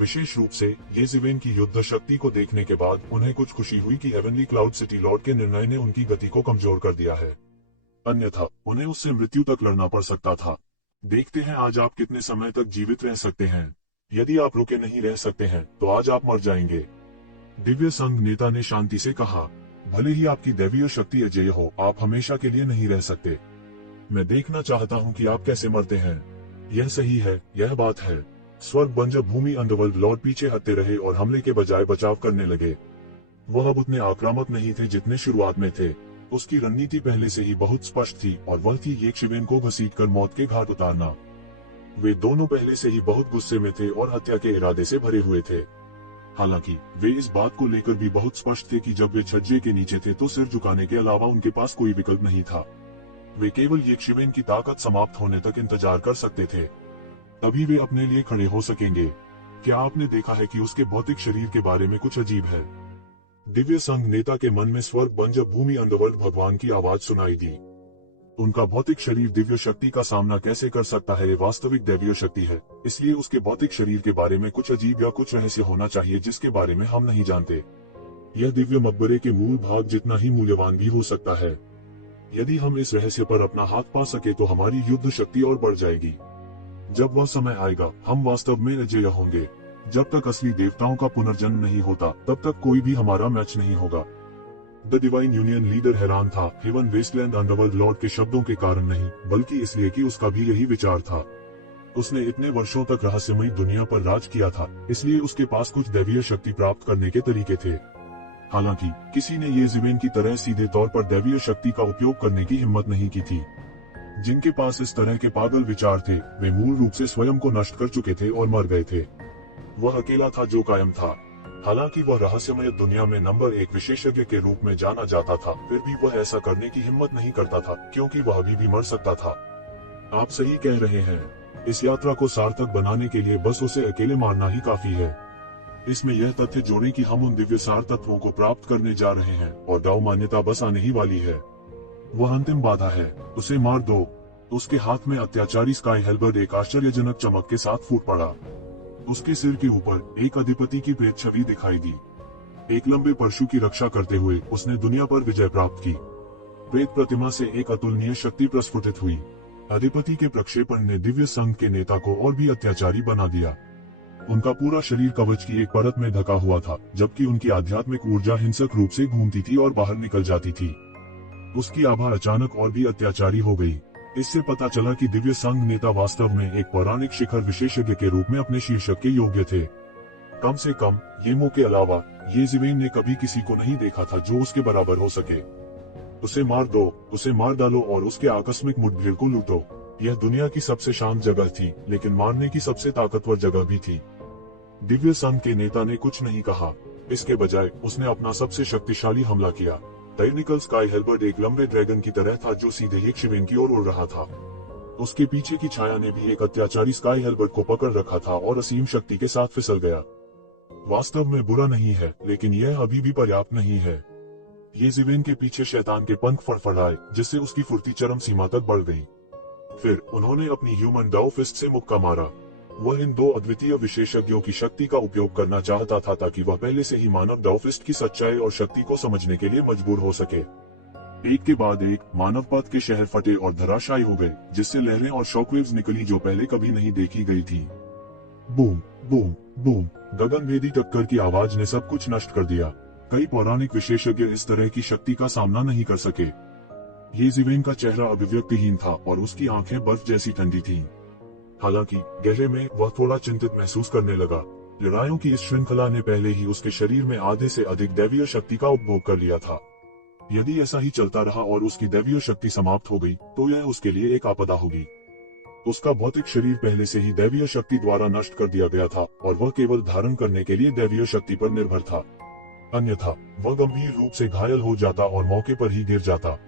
विशेष रूप से येज़िवेन की युद्ध शक्ति को देखने के बाद उन्हें कुछ खुशी हुई कि हेवनली क्लाउड सिटी लॉर्ड के निर्णय ने उनकी गति को कमजोर कर दिया है। अन्यथा उन्हें उससे मृत्यु तक लड़ना पड़ सकता था। देखते हैं आज आप कितने समय तक जीवित रह सकते हैं। यदि आप रुके नहीं रह सकते हैं तो आज आप मर जाएंगे। दिव्य संघ नेता ने शांति से कहा, भले ही आपकी दैवीय शक्ति अजेय हो, आप हमेशा के लिए नहीं रह सकते। मैं देखना चाहता हूँ कि आप कैसे मरते हैं। यह सही है, यह बात है। स्वर्ग बंजर भूमि अंडरवर्ल्ड लॉर्ड पीछे हटते रहे और हमले के बजाय बचाव करने लगे। वह अब उतने आक्रामक नहीं थे जितने शुरुआत में थे। उसकी रणनीति पहले से ही बहुत स्पष्ट थी और वह थी यक्षवेन को घसीटकर मौत के घाट उतारना। वे दोनों पहले से ही बहुत गुस्से में थे और हत्या के इरादे से भरे हुए थे। हालांकि वे इस बात को लेकर भी बहुत स्पष्ट थे कि जब वे छज्जे के नीचे थे तो सिर झुकाने के अलावा उनके पास कोई विकल्प नहीं था। वे केवल यक्षवेन की ताकत समाप्त होने तक इंतजार कर सकते थे, तभी वे अपने लिए खड़े हो सकेंगे। क्या आपने देखा है कि उसके भौतिक शरीर के बारे में कुछ अजीब है? दिव्य संघ नेता के मन में स्वर्ग बंजर भूमि अंडरवर्ल्ड भगवान की आवाज सुनाई दी। उनका भौतिक शरीर दिव्य शक्ति का सामना कैसे कर सकता है? ये वास्तविक दैवीय शक्ति है, इसलिए उसके भौतिक शरीर के बारे में कुछ अजीब या कुछ रहस्य होना चाहिए जिसके बारे में हम नहीं जानते। यह दिव्य मकबरे के मूल भाग जितना ही मूल्यवान भी हो सकता है। यदि हम इस रहस्य पर अपना हाथ पा सके तो हमारी युद्ध शक्ति और बढ़ जाएगी। जब वह समय आएगा हम वास्तव में अजेय होंगे। जब तक असली देवताओं का पुनर्जन्म नहीं होता तब तक कोई भी हमारा मैच नहीं होगा। द डिवाइन यूनियन लीडर हैरान था, हेवन वेस्टलैंड अंडरवर्ल्ड लॉर्ड के शब्दों के कारण नहीं, बल्कि इसलिए कि उसका भी यही विचार था। उसने इतने वर्षों तक रहस्यमयी दुनिया पर राज किया था, इसलिए उसके पास कुछ दैवीय शक्ति प्राप्त करने के तरीके थे। हालांकि किसी ने ये जिवेन की तरह सीधे तौर पर दैवीय शक्ति का उपयोग करने की हिम्मत नहीं की थी। जिनके पास इस तरह के पागल विचार थे वे मूल रूप से स्वयं को नष्ट कर चुके थे और मर गए थे। वह अकेला था जो कायम था। हालांकि वह रहस्यमय दुनिया में नंबर 1 विशेषज्ञ के रूप में जाना जाता था, फिर भी वह ऐसा करने की हिम्मत नहीं करता था क्योंकि वह अभी भी मर सकता था। आप सही कह रहे हैं। इस यात्रा को सार्थक बनाने के लिए बस उसे अकेले मारना ही काफी है। इसमें यह तथ्य जोड़ें कि हम उन दिव्य सार तत्वों को प्राप्त करने जा रहे हैं और दाव मान्यता बस आने ही वाली है। वह अंतिम बाधा है, उसे मार दो। उसके हाथ में अत्याचारी स्काई हेल्बर्ड एक आश्चर्यजनक चमक के साथ फूट पड़ा। उसके सिर के ऊपर एक अधिपति की प्रेत छवि दिखाई दी। एक लंबे परशु की रक्षा करते हुए उसने दुनिया पर विजय प्राप्त की। प्रेत प्रतिमा से एक अतुलनीय शक्ति प्रस्फुटित हुई। अधिपति के प्रक्षेपण ने दिव्य संघ के नेता को और भी अत्याचारी बना दिया। उनका पूरा शरीर कवच की एक परत में ढका हुआ था, जबकि उनकी आध्यात्मिक ऊर्जा हिंसक रूप से घूमती थी और बाहर निकल जाती थी। उसकी आभा अचानक और भी अत्याचारी हो गई। इससे पता चला कि दिव्य संघ नेता वास्तव में एक पौराणिक शिखर विशेषज्ञ के रूप में अपने शीर्षक के योग्य थे। कम से कम येमो के अलावा ये जिवेन ने कभी किसी को नहीं देखा था जो उसके बराबर हो सके। उसे मार दो, उसे मार डालो और उसके आकस्मिक मुठभेड़ को लूटो। यह दुनिया की सबसे शांत जगह थी, लेकिन मारने की सबसे ताकतवर जगह भी थी। दिव्य संघ के नेता ने कुछ नहीं कहा। इसके बजाय उसने अपना सबसे शक्तिशाली हमला किया। टाइनिकल स्काई हेल्बर्ड एक लंबे ड्रैगन की तरह था जो सीधे यक्षवेन की ओर उड़ रहा था। उसके पीछे की छाया ने भी एक अत्याचारी स्काई हेल्बर्ड को पकड़ रखा था और असीम शक्ति के साथ फिसल गया। वास्तव में बुरा नहीं है, लेकिन यह अभी भी पर्याप्त नहीं है। ये जिवेन के पीछे शैतान के पंख फड़फड़ाए, जिससे उसकी फुर्ती चरम सीमा तक बढ़ गई। फिर उन्होंने अपनी ह्यूमन डाउ फिस्ट से मुक्का मारा। वह इन दो अद्वितीय विशेषज्ञों की शक्ति का उपयोग करना चाहता था ताकि वह पहले से ही मानव डाउ फिस्ट की सच्चाई और शक्ति को समझने के लिए मजबूर हो सके। एक के बाद एक मानव पथ के शहर फटे और धराशायी हो गए, जिससे लहरें और शॉकवेव्स निकली जो पहले कभी नहीं देखी गई थी। बूम बूम बूम, गगनभेदी टक्कर की आवाज ने सब कुछ नष्ट कर दिया। कई पौराणिक विशेषज्ञ इस तरह की शक्ति का सामना नहीं कर सके। ये जिवेन का चेहरा अभिव्यक्तिहीन था और उसकी आंखें बर्फ जैसी ठंडी थीं। हालांकि गहरे में वह थोड़ा चिंतित महसूस करने लगा। लड़ाइयों की इस श्रृंखला ने पहले ही उसके शरीर में आधे से अधिक दैवीय शक्ति का उपभोग कर लिया था। यदि ऐसा ही चलता रहा और उसकी दैवीय शक्ति समाप्त हो गई तो यह उसके लिए एक आपदा होगी। उसका भौतिक शरीर पहले से ही दैवीय शक्ति द्वारा नष्ट कर दिया गया था और वह केवल धारण करने के लिए दैवीय शक्ति पर निर्भर था। अन्यथा वह गंभीर रूप से घायल हो जाता और मौके पर ही गिर जाता।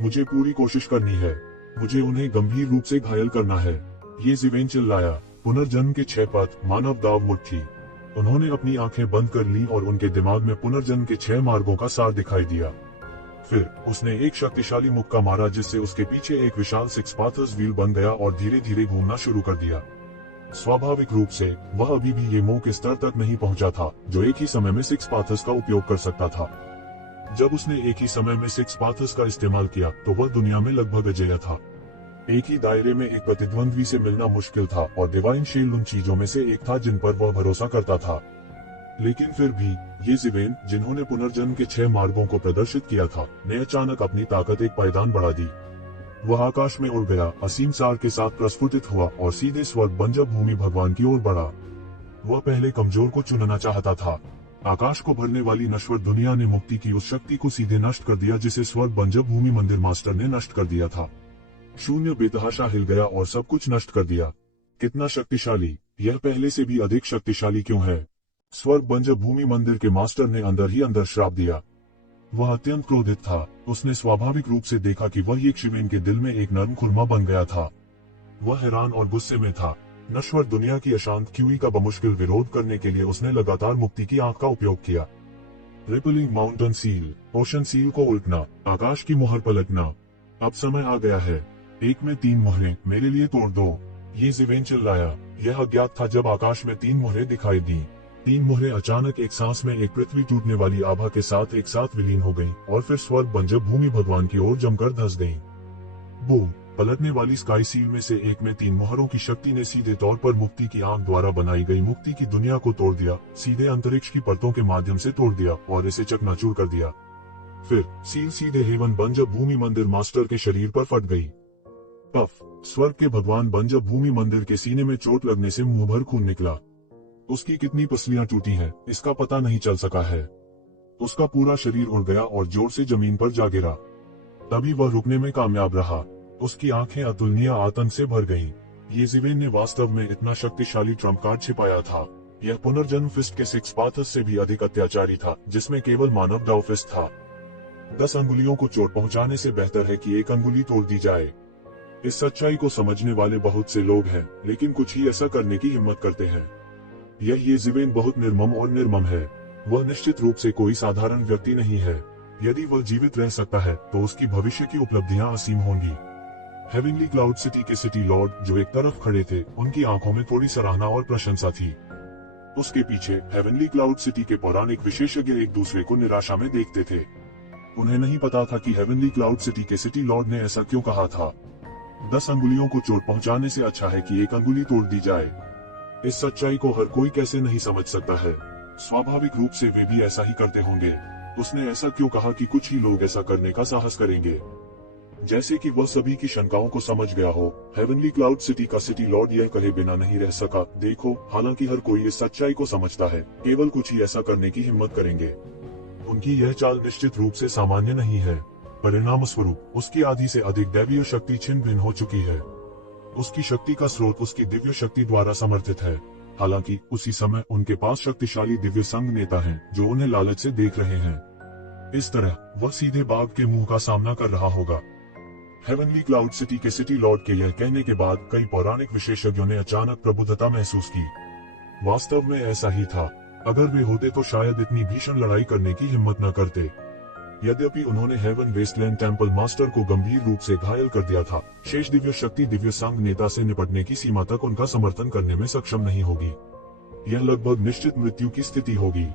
मुझे पूरी कोशिश करनी है, मुझे उन्हें गंभीर रूप से घायल करना है, ये जिवेन चिल्लाया। पुनर्जन्म के 6 पथ मानव दाव मुट्ठी। उन्होंने अपनी आंखें बंद कर ली और उनके दिमाग में पुनर्जन्म के 6 मार्गों का सार दिखाई दिया। फिर उसने एक शक्तिशाली मुक्का मारा जिससे उसके पीछे एक विशाल सिक्स पाथर्स व्हील बन गया और धीरे धीरे घूमना शुरू कर दिया। स्वाभाविक रूप से वह अभी भी येमो के स्तर तक नहीं पहुंचा था जो एक ही समय में सिक्स पाथर्स का उपयोग कर सकता था। जब उसने एक ही समय में सिक्स पाथर्स का इस्तेमाल किया तो वह दुनिया में लगभग अजेय था। एक ही दायरे में एक प्रतिद्वंद्वी से मिलना मुश्किल था और डिवाइन शील्ड उन चीजों में से एक था जिन पर वह भरोसा करता था। लेकिन फिर भी ये जिवेन, जिन्होंने पुनर्जन्म के 6 मार्गों को प्रदर्शित किया था, ने अचानक अपनी ताकत एक पायदान बढ़ा दी। वह आकाश में उड़ गया, असीम सार के साथ प्रस्फुटित हुआ और सीधे स्वर्ग बंजर भूमि भगवान की ओर बढ़ा। वह पहले कमजोर को चुनना चाहता था। आकाश को भरने वाली नश्वर दुनिया ने मुक्ति की उस शक्ति को सीधे नष्ट कर दिया जिसे स्वर्ग बंजर भूमि मंदिर मास्टर ने नष्ट कर दिया था। शून्य बेतहाशा हिल गया और सब कुछ नष्ट कर दिया। कितना शक्तिशाली, यह पहले से भी अधिक शक्तिशाली क्यों है? स्वर्ग बंजर भूमि मंदिर के मास्टर ने अंदर ही अंदर श्राप दिया। वह अत्यंत क्रोधित था। उसने स्वाभाविक रूप से देखा कि वह एक शिवेन के दिल में एक नर्म खुरमा बन गया था। वह हैरान और गुस्से में था। नश्वर दुनिया की अशांत क्यूई का बमुश्किल विरोध करने के लिए उसने लगातार मुक्ति की आंख का उपयोग किया। Rippling mountain seal, ocean seal को उल्टना, आकाश की मुहर पलटना। अब समय आ गया है। 1 में 3 मुहरें मेरे लिए तोड़ दो, ये जिवेन चिल्लाया। यह अज्ञात था जब आकाश में 3 मुहरें दिखाई दी। 3 मुहरें अचानक एक सांस में एक पृथ्वी टूटने वाली आभा के साथ एक साथ विलीन हो गईं और फिर स्वर्ग बंजर भूमि भगवान की ओर जमकर धंस गईं। बूम! पलटने वाली स्काई सील में से एक में 3 मुहरों की शक्ति ने सीधे तौर पर मुक्ति की आंख द्वारा बनाई गई मुक्ति की दुनिया को तोड़ दिया, सीधे अंतरिक्ष की परतों के माध्यम से तोड़ दिया और इसे चकनाचूर कर दिया। फिर सील सीधे हेवन बंजर भूमि मंदिर मास्टर के शरीर पर फट गई। पफ! स्वर्ग के भगवान बंजर भूमि मंदिर के सीने में चोट लगने से मुंह भर खून निकला। उसकी कितनी पसलियां टूटी हैं, इसका पता नहीं चल सका है। उसका पूरा शरीर उड़ गया और जोर से जमीन पर जा गिरा। तभी वह रुकने में कामयाब रहा। उसकी आंखें अतुलनीय आतंक से भर गईं। ये जिवेन ने वास्तव में इतना शक्तिशाली ट्रम्प कार्ड छिपाया था। यह पुनर्जन्म फिस्ट के 6 पाथर्स से भी अधिक अत्याचारी था, जिसमें केवल मानव डाउ फिस्ट था। 10 अंगुलियों को चोट पहुंचाने से बेहतर है कि 1 अंगुली तोड़ दी जाए। इस सच्चाई को समझने वाले बहुत से लोग हैं, लेकिन कुछ ही ऐसा करने की हिम्मत करते हैं। ये जिवेन बहुत निर्मम और निर्मम है। वह निश्चित रूप से कोई साधारण व्यक्ति नहीं है। यदि वह जीवित रह सकता है तो उसकी भविष्य की उपलब्धियां असीम होंगी। हेवनली क्लाउड सिटी के सिटी लॉर्ड जो एक तरफ खड़े थे, उनकी आंखों में थोड़ी सराहना और प्रशंसा थी। उसके पीछे हेवनली क्लाउड सिटी के पौराणिक विशेषज्ञ एक दूसरे को निराशा में देखते थे। उन्हें नहीं पता था कि हेवनली क्लाउड सिटी के सिटी लॉर्ड ने ऐसा क्यों कहा था। 10 अंगुलियों को चोट पहुंचाने से अच्छा है कि 1 अंगुली तोड़ दी जाए। इस सच्चाई को हर कोई कैसे नहीं समझ सकता है। स्वाभाविक रूप से वे भी ऐसा ही करते होंगे। उसने ऐसा क्यों कहा कि कुछ ही लोग ऐसा करने का साहस करेंगे, जैसे कि वह सभी की शंकाओं को समझ गया हो। हेवनली क्लाउड सिटी का सिटी लॉर्ड यह कहे बिना नहीं रह सका, देखो, हालांकि हर कोई इस सच्चाई को समझता है, केवल कुछ ही ऐसा करने की हिम्मत करेंगे। उनकी यह चाल निश्चित रूप से सामान्य नहीं है। परिणाम स्वरूप उसकी आधी से अधिक दैवीय शक्ति छिन्न भिन्न हो चुकी है। उसकी शक्ति का स्रोत उसकी दिव्य शक्ति द्वारा समर्थित है। हालांकि उसी समय उनके पास शक्तिशाली दिव्य संघ नेता हैं, जो उन्हें लालच से देख रहे हैं। इस तरह वह सीधे बाघ के मुंह का सामना कर रहा होगा। हेवनली क्लाउड सिटी के सिटी लॉर्ड के यह कहने के बाद कई पौराणिक विशेषज्ञों ने अचानक प्रबुद्धता महसूस की। वास्तव में ऐसा ही था। अगर वे होते तो शायद इतनी भीषण लड़ाई करने की हिम्मत न करते। यद्यपि उन्होंने हेवन वेस्टलैंड टेम्पल मास्टर को गंभीर रूप से घायल कर दिया था, शेष दिव्य शक्ति दिव्य संघ नेता से निपटने की सीमा तक उनका समर्थन करने में सक्षम नहीं होगी। यह लगभग निश्चित मृत्यु की स्थिति होगी।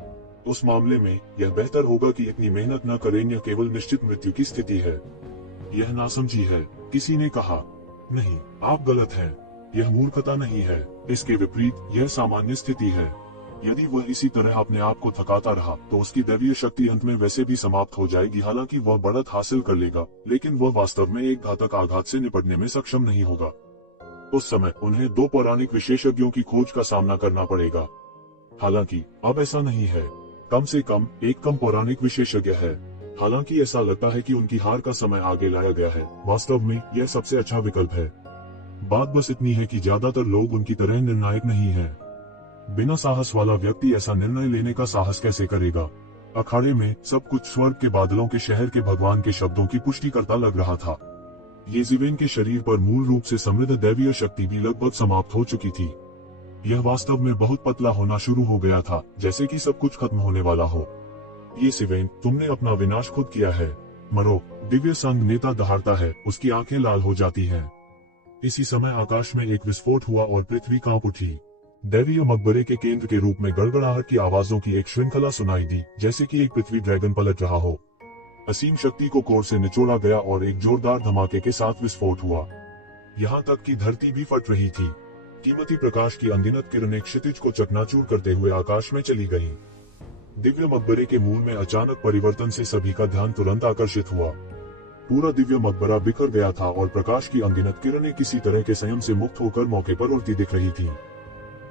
उस मामले में यह बेहतर होगा कि इतनी मेहनत न करें। यह केवल निश्चित मृत्यु की स्थिति है। यह नासमझी है, किसी ने कहा। नहीं, आप गलत हैं। यह मूर्खता नहीं है। इसके विपरीत यह सामान्य स्थिति है। यदि वह इसी तरह अपने आप को थकाता रहा तो उसकी दैवीय शक्ति अंत में वैसे भी समाप्त हो जाएगी। हालांकि वह बढ़त हासिल कर लेगा, लेकिन वह वास्तव में एक घातक आघात से निपटने में सक्षम नहीं होगा। उस समय उन्हें 2 पौराणिक विशेषज्ञों की खोज का सामना करना पड़ेगा। हालांकि अब ऐसा नहीं है। कम से कम एक कम पौराणिक विशेषज्ञ है। हालांकि ऐसा लगता है कि उनकी हार का समय आगे लाया गया है। वास्तव में यह सबसे अच्छा विकल्प है। बात बस इतनी है कि ज्यादातर लोग उनकी तरह निर्णायक नहीं है। बिना साहस वाला व्यक्ति ऐसा निर्णय लेने का साहस कैसे करेगा? अखाड़े में सब कुछ स्वर्ग के बादलों के शहर के भगवान के शब्दों की पुष्टि करता लग रहा था। ये जिवेन के शरीर पर मूल रूप से समृद्ध दैवीय शक्ति भी लगभग समाप्त हो चुकी थी। यह वास्तव में बहुत पतला होना शुरू हो गया था, जैसे कि सब कुछ खत्म होने वाला हो। ये जिवेन, तुमने अपना विनाश खुद किया है। मरो! दिव्य संघ नेता दहाड़ता है, उसकी आंखें लाल हो जाती हैं। इसी समय आकाश में एक विस्फोट हुआ और पृथ्वी कांप उठी। दैवीय मकबरे के केंद्र के रूप में गड़गड़ाहट की आवाजों की एक श्रृंखला सुनाई दी, जैसे कि एक पृथ्वी ड्रैगन पलट रहा हो। असीम शक्ति को कोर से निचोड़ा गया और एक जोरदार धमाके के साथ विस्फोट हुआ। यहाँ तक कि धरती भी फट रही थी। कीमती प्रकाश की अनगिनत किरणें क्षितिज को चकनाचूर करते हुए आकाश में चली गईं। दिव्य मकबरे के मूल में अचानक परिवर्तन से सभी का ध्यान तुरंत आकर्षित हुआ। पूरा दिव्य मकबरा बिखर गया था और प्रकाश की अनगिनत किरणें किसी तरह के संयम से मुक्त होकर मौके पर उड़ती दिख रही थीं।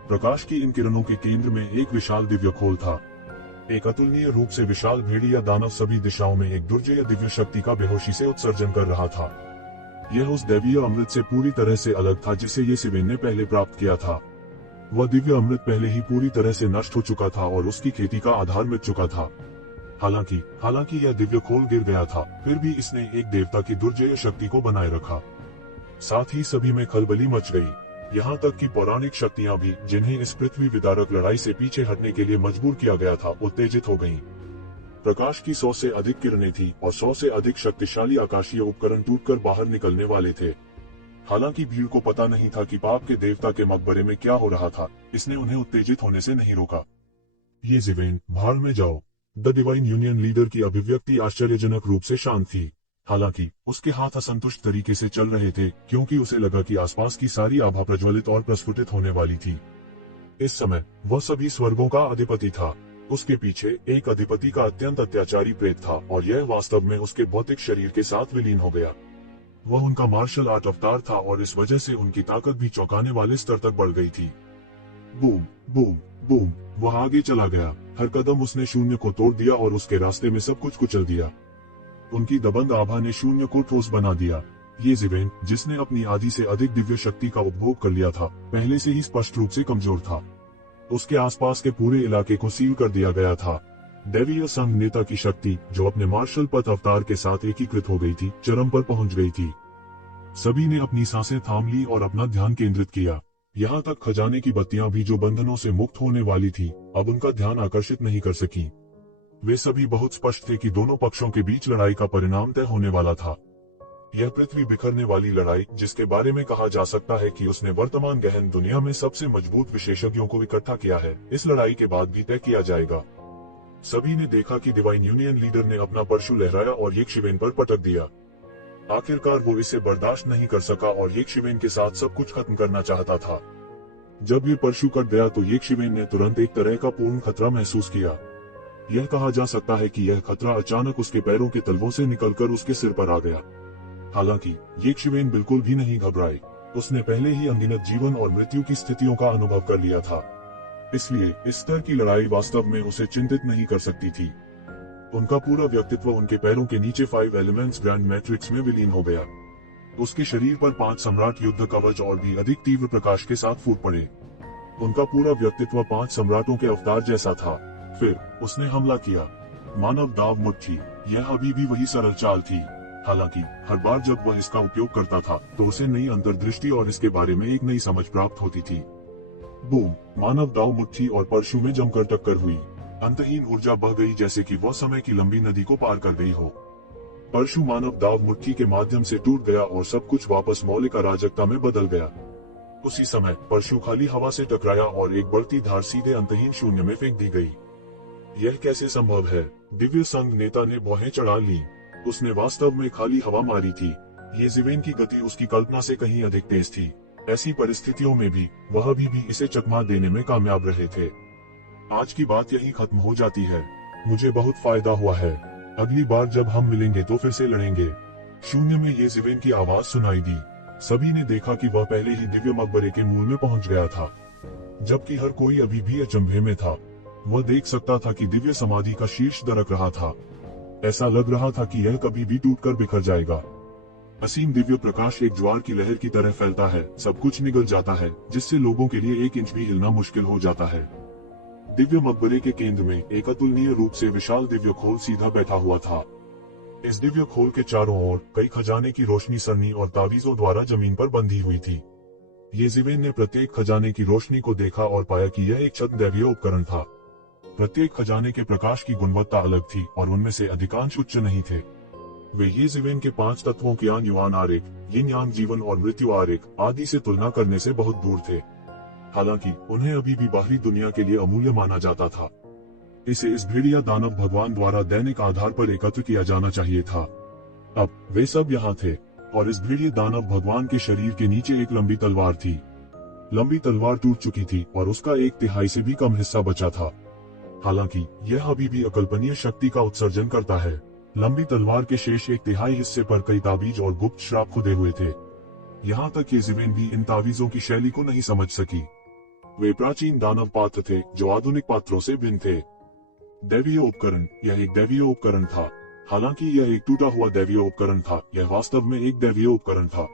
प्रकाश की इन किरणों के केंद्र में एक विशाल दिव्य खोल था। एक अतुलनीय रूप से विशाल भेड़िया दानव सभी दिशाओं में एक दुर्जय दिव्य शक्ति का बेहोशी से उत्सर्जन कर रहा था। यह उस दैवीय अमृत से पूरी तरह से अलग था जिसे येसिवेन ने पहले प्राप्त किया था। वह दिव्य अमृत पहले ही पूरी तरह से नष्ट हो चुका था और उसकी खेती का आधार मिट चुका था। हालांकि यह दिव्य खोल गिर गया था, फिर भी इसने एक देवता की दुर्जय शक्ति को बनाए रखा। साथ ही सभी में खलबली मच गई, यहाँ तक कि पौराणिक शक्तियां भी, जिन्हें इस पृथ्वी विदारक लड़ाई से पीछे हटने के लिए मजबूर किया गया था, उत्तेजित हो गईं। प्रकाश की 100 से अधिक किरणें थी और 100 से अधिक शक्तिशाली आकाशीय उपकरण टूटकर बाहर निकलने वाले थे। हालांकि भीड़ को पता नहीं था कि पाप के देवता के मकबरे में क्या हो रहा था, इसने उन्हें उत्तेजित होने से नहीं रोका। येसिवेन, भाड़ में जाओ। द डिवाइन यूनियन लीडर की अभिव्यक्ति आश्चर्यजनक रूप से शांत थी। हालांकि उसके हाथ असंतुष्ट तरीके से चल रहे थे, क्योंकि उसे लगा कि आसपास की सारी आभा प्रज्वलित और प्रस्फुटित होने वाली थी। इस समय वह सभी स्वर्गों का अधिपति था। उसके पीछे एक अधिपति का अत्यंत अत्याचारी प्रेत था और यह वास्तव में उसके भौतिक शरीर के साथ विलीन हो गया। वह उनका मार्शल आर्ट अवतार था और इस वजह से उनकी ताकत भी चौंकाने वाले स्तर तक बढ़ गई थी। बूम बूम बूम, वह आगे चला गया। हर कदम उसने शून्य को तोड़ दिया और उसके रास्ते में सब कुछ कुचल दिया। उनकी दबंग आभा ने शून्य को ठोस बना दिया। येसिवेन, जिसने अपनी आधी से अधिक दिव्य शक्ति का उपभोग कर लिया था, पहले से ही स्पष्ट रूप से कमजोर था। उसके आसपास के पूरे इलाके को सील कर दिया गया था। दैवीय संघ नेता की शक्ति, जो अपने मार्शल पथ अवतार के साथ एकीकृत हो गई थी, चरम पर पहुंच गई थी। सभी ने अपनी सांसें थाम ली और अपना ध्यान केंद्रित किया। यहाँ तक खजाने की बत्तियां भी, जो बंधनों से मुक्त होने वाली थी, अब उनका ध्यान आकर्षित नहीं कर सकी। वे सभी बहुत स्पष्ट थे कि दोनों पक्षों के बीच लड़ाई का परिणाम तय होने वाला था। यह पृथ्वी बिखरने वाली लड़ाई, जिसके बारे में कहा जा सकता है कि उसने वर्तमान गहन दुनिया में सबसे मजबूत विशेषज्ञों को इकट्ठा किया है, इस लड़ाई के बाद भी तय किया जाएगा। सभी ने देखा कि डिवाइन यूनियन लीडर ने अपना परशु लहराया और येसिवेन पर पटक दिया। आखिरकार वो इसे बर्दाश्त नहीं कर सका और येसिवेन के साथ सब कुछ खत्म करना चाहता था। जब ये परशु कट गया तो येसिवेन ने तुरंत एक तरह का पूर्ण खतरा महसूस किया। यह कहा जा सकता है कि यह खतरा अचानक उसके पैरों के तलवों से निकलकर उसके सिर पर आ गया। हालांकि येसिवेन बिल्कुल भी नहीं घबराई। उसने पहले ही अनगिनत जीवन और मृत्यु की स्थितियों का अनुभव कर लिया था, इसलिए इस स्तर की लड़ाई वास्तव में उसे चिंतित नहीं कर सकती थी। उनका पूरा व्यक्तित्व उनके पैरों के नीचे 5 एलिमेंट्स ग्रैंड मैट्रिक्स में विलीन हो गया। उसके शरीर पर 5 सम्राट युद्ध कवच और भी अधिक तीव्र प्रकाश के साथ फूट पड़े। उनका पूरा व्यक्तित्व 5 सम्राटों के अवतार जैसा था। फिर उसने हमला किया। मानव दाव मुट्ठी, यह अभी भी वही सरल चाल थी। हालांकि हर बार जब वह इसका उपयोग करता था तो उसे नई अंतर्दृष्टि और इसके बारे में एक नई समझ प्राप्त होती थी। बूम, मानव दाव मुट्ठी और परशु में जमकर टक्कर हुई। अंतहीन ऊर्जा बह गई, जैसे कि वह समय की लंबी नदी को पार कर गई हो। परशु मानव दाव मुट्ठी के माध्यम से टूट गया और सब कुछ वापस मौलिक अराजकता में बदल गया। उसी समय परशु खाली हवा से टकराया और एक बढ़ती धार सीधे अंतहीन शून्य में फेंक दी गई। यह कैसे संभव है? दिव्य संघ नेता ने भौहें चढ़ा ली। उसने वास्तव में खाली हवा मारी थी। येसिवेन की गति उसकी कल्पना से कहीं अधिक तेज थी। ऐसी परिस्थितियों में भी वह अभी भी इसे चकमा देने में कामयाब रहे थे। आज की बात यही खत्म हो जाती है। मुझे बहुत फायदा हुआ है। अगली बार जब हम मिलेंगे तो फिर से लड़ेंगे। शून्य में येसिवेन की आवाज सुनाई दी। सभी ने देखा कि वह पहले ही दिव्य मकबरे के मूल में पहुंच गया था, जबकि हर कोई अभी भी अचंभे में था। वह देख सकता था कि दिव्य समाधि का शीर्ष दरक रहा था। ऐसा लग रहा था कि यह कभी भी टूटकर बिखर जाएगा। असीम दिव्य प्रकाश एक ज्वार की लहर की तरह फैलता है, सब कुछ निगल जाता है, जिससे लोगों के लिए 1 इंच भी हिलना मुश्किल हो जाता है। दिव्य मकबरे के केंद्र में एक अतुलनीय रूप से विशाल दिव्य खोल सीधा बैठा हुआ था। इस दिव्य खोल के चारों ओर कई खजाने की रोशनी सरनी और तावीजों द्वारा जमीन पर बंधी हुई थी। येसिवेन ने प्रत्येक खजाने की रोशनी को देखा और पाया कि यह एक छद्म दैवीय उपकरण था। प्रत्येक खजाने के प्रकाश की गुणवत्ता अलग थी और उनमें से अधिकांश उच्च नहीं थे। वे येसिवेन के 5 तत्वों के यान युवान आरेख, यिन यांग जीवन और मृत्यु आरेख आदि से तुलना करने से बहुत दूर थे। हालांकि उन्हें अभी भी बाहरी दुनिया के लिए अमूल्य माना जाता था। इसे इस भेड़िया दानव भगवान द्वारा दैनिक आधार पर एकत्र किया जाना चाहिए था। अब वे सब यहाँ थे और इस भेड़िया दानव भगवान के शरीर के नीचे एक लंबी तलवार थी। लंबी तलवार टूट चुकी थी और उसका 1/3 से भी कम हिस्सा बचा था। हालांकि यह अभी भी अकल्पनीय शक्ति का उत्सर्जन करता है। लंबी तलवार के शेष एक तिहाई हिस्से पर कई ताबीज और गुप्त श्राप खुदे हुए थे। यहाँ तक कि ज़िवेन भी इन तावीजों की शैली को नहीं समझ सकी। वे प्राचीन दानव पात्र थे जो आधुनिक पात्रों से भिन्न थे। दैवीय उपकरण, यह एक दैवीय उपकरण था। हालांकि यह एक टूटा हुआ दैवीय उपकरण था, यह वास्तव में एक दैवीय उपकरण था।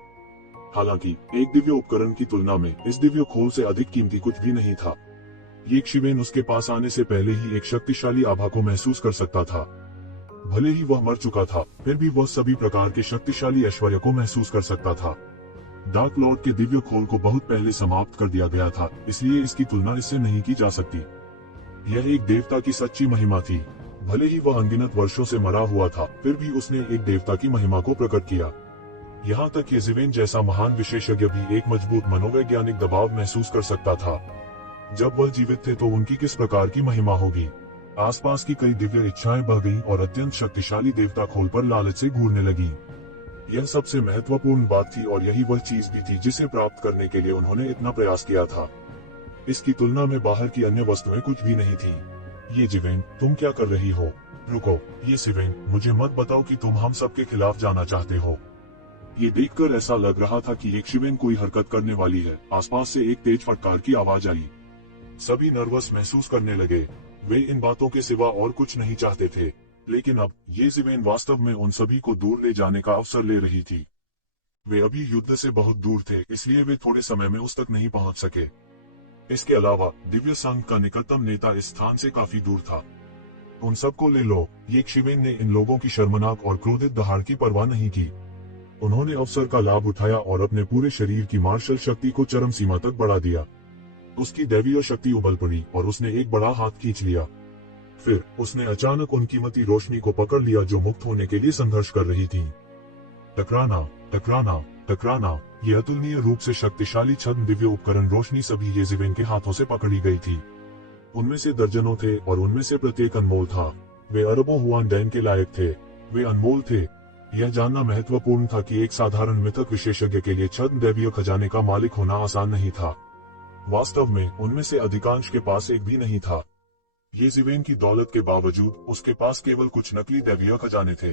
हालांकि एक दिव्य उपकरण की तुलना में इस दिव्य खोल से अधिक कीमती कुछ भी नहीं था। यक्षिवेन उसके पास आने से पहले ही एक शक्तिशाली आभा को महसूस कर सकता था। भले ही वह मर चुका था, फिर भी वह सभी प्रकार के शक्तिशाली ऐश्वर्य को महसूस कर सकता था। डार्क लॉर्ड के दिव्य खोल को बहुत पहले समाप्त कर दिया गया था, इसलिए इसकी तुलना इससे नहीं की जा सकती। यह एक देवता की सच्ची महिमा थी। भले ही वह अनगिनत वर्षों से मरा हुआ था, फिर भी उसने एक देवता की महिमा को प्रकट किया। यहाँ तक कि ज़िवेन जैसा महान विशेषज्ञ भी एक मजबूत मनोवैज्ञानिक दबाव महसूस कर सकता था। जब वह जीवित थे तो उनकी किस प्रकार की महिमा होगी। आसपास की कई दिव्य इच्छाएं बह गईं और अत्यंत शक्तिशाली देवता खोल पर लालच से घूरने लगी। यह सबसे महत्वपूर्ण बात थी और यही वह चीज भी थी जिसे प्राप्त करने के लिए उन्होंने इतना प्रयास किया था। इसकी तुलना में बाहर की अन्य वस्तुएं कुछ भी नहीं थी। ये ज़िवेन, तुम क्या कर रही हो? रुको, ये ज़िवेन, मुझे मत बताओ कि तुम हम सबके खिलाफ जाना चाहते हो। ये देखकर ऐसा लग रहा था कि यक्षिवेन कोई हरकत करने वाली है। आसपास से एक तेज फटकार की आवाज आई। सभी नर्वस महसूस करने लगे। वे इन बातों के सिवा और कुछ नहीं चाहते थे, लेकिन अब ये ज़िवेन वास्तव में उन सभी को दूर ले जाने का अवसर ले रही थी। वे अभी युद्ध से बहुत दूर थे, इसलिए वे थोड़े समय में उस तक नहीं पहुंच सके। इसके अलावा दिव्य संघ का निकटतम नेता इस स्थान से काफी दूर था। उन सबको ले लो। यक्षिवेन ने इन लोगों की शर्मनाक और क्रोधित दहाड़ की परवाह नहीं की। उन्होंने अवसर का लाभ उठाया और अपने पूरे शरीर की मार्शल शक्ति को चरम सीमा तक बढ़ा दिया। उसकी दैवीय शक्ति उबल पड़ी और उसने एक बड़ा हाथ खींच लिया। फिर उसने अचानक उन कीमती रोशनी को पकड़ लिया जो मुक्त होने के लिए संघर्ष कर रही थी। टकराना, टकराना, टकराना। यह अतुलनीय रूप से शक्तिशाली छद्म दिव्य उपकरण रोशनी सभी ये ज़िवेन के हाथों से पकड़ी गई थी। उनमें से दर्जनों थे और उनमें से प्रत्येक अनमोल था। वे अरबों हुआन डैन के लायक थे। वे अनमोल थे। यह जानना महत्वपूर्ण था कि एक साधारण मिथक विशेषज्ञ के लिए छद्म दैवीय खजाने का मालिक होना आसान नहीं था। वास्तव में उनमें से अधिकांश के पास एक भी नहीं था। ये ज़िवेन की दौलत के बावजूद उसके पास केवल कुछ नकली दैवीय खजाने थे।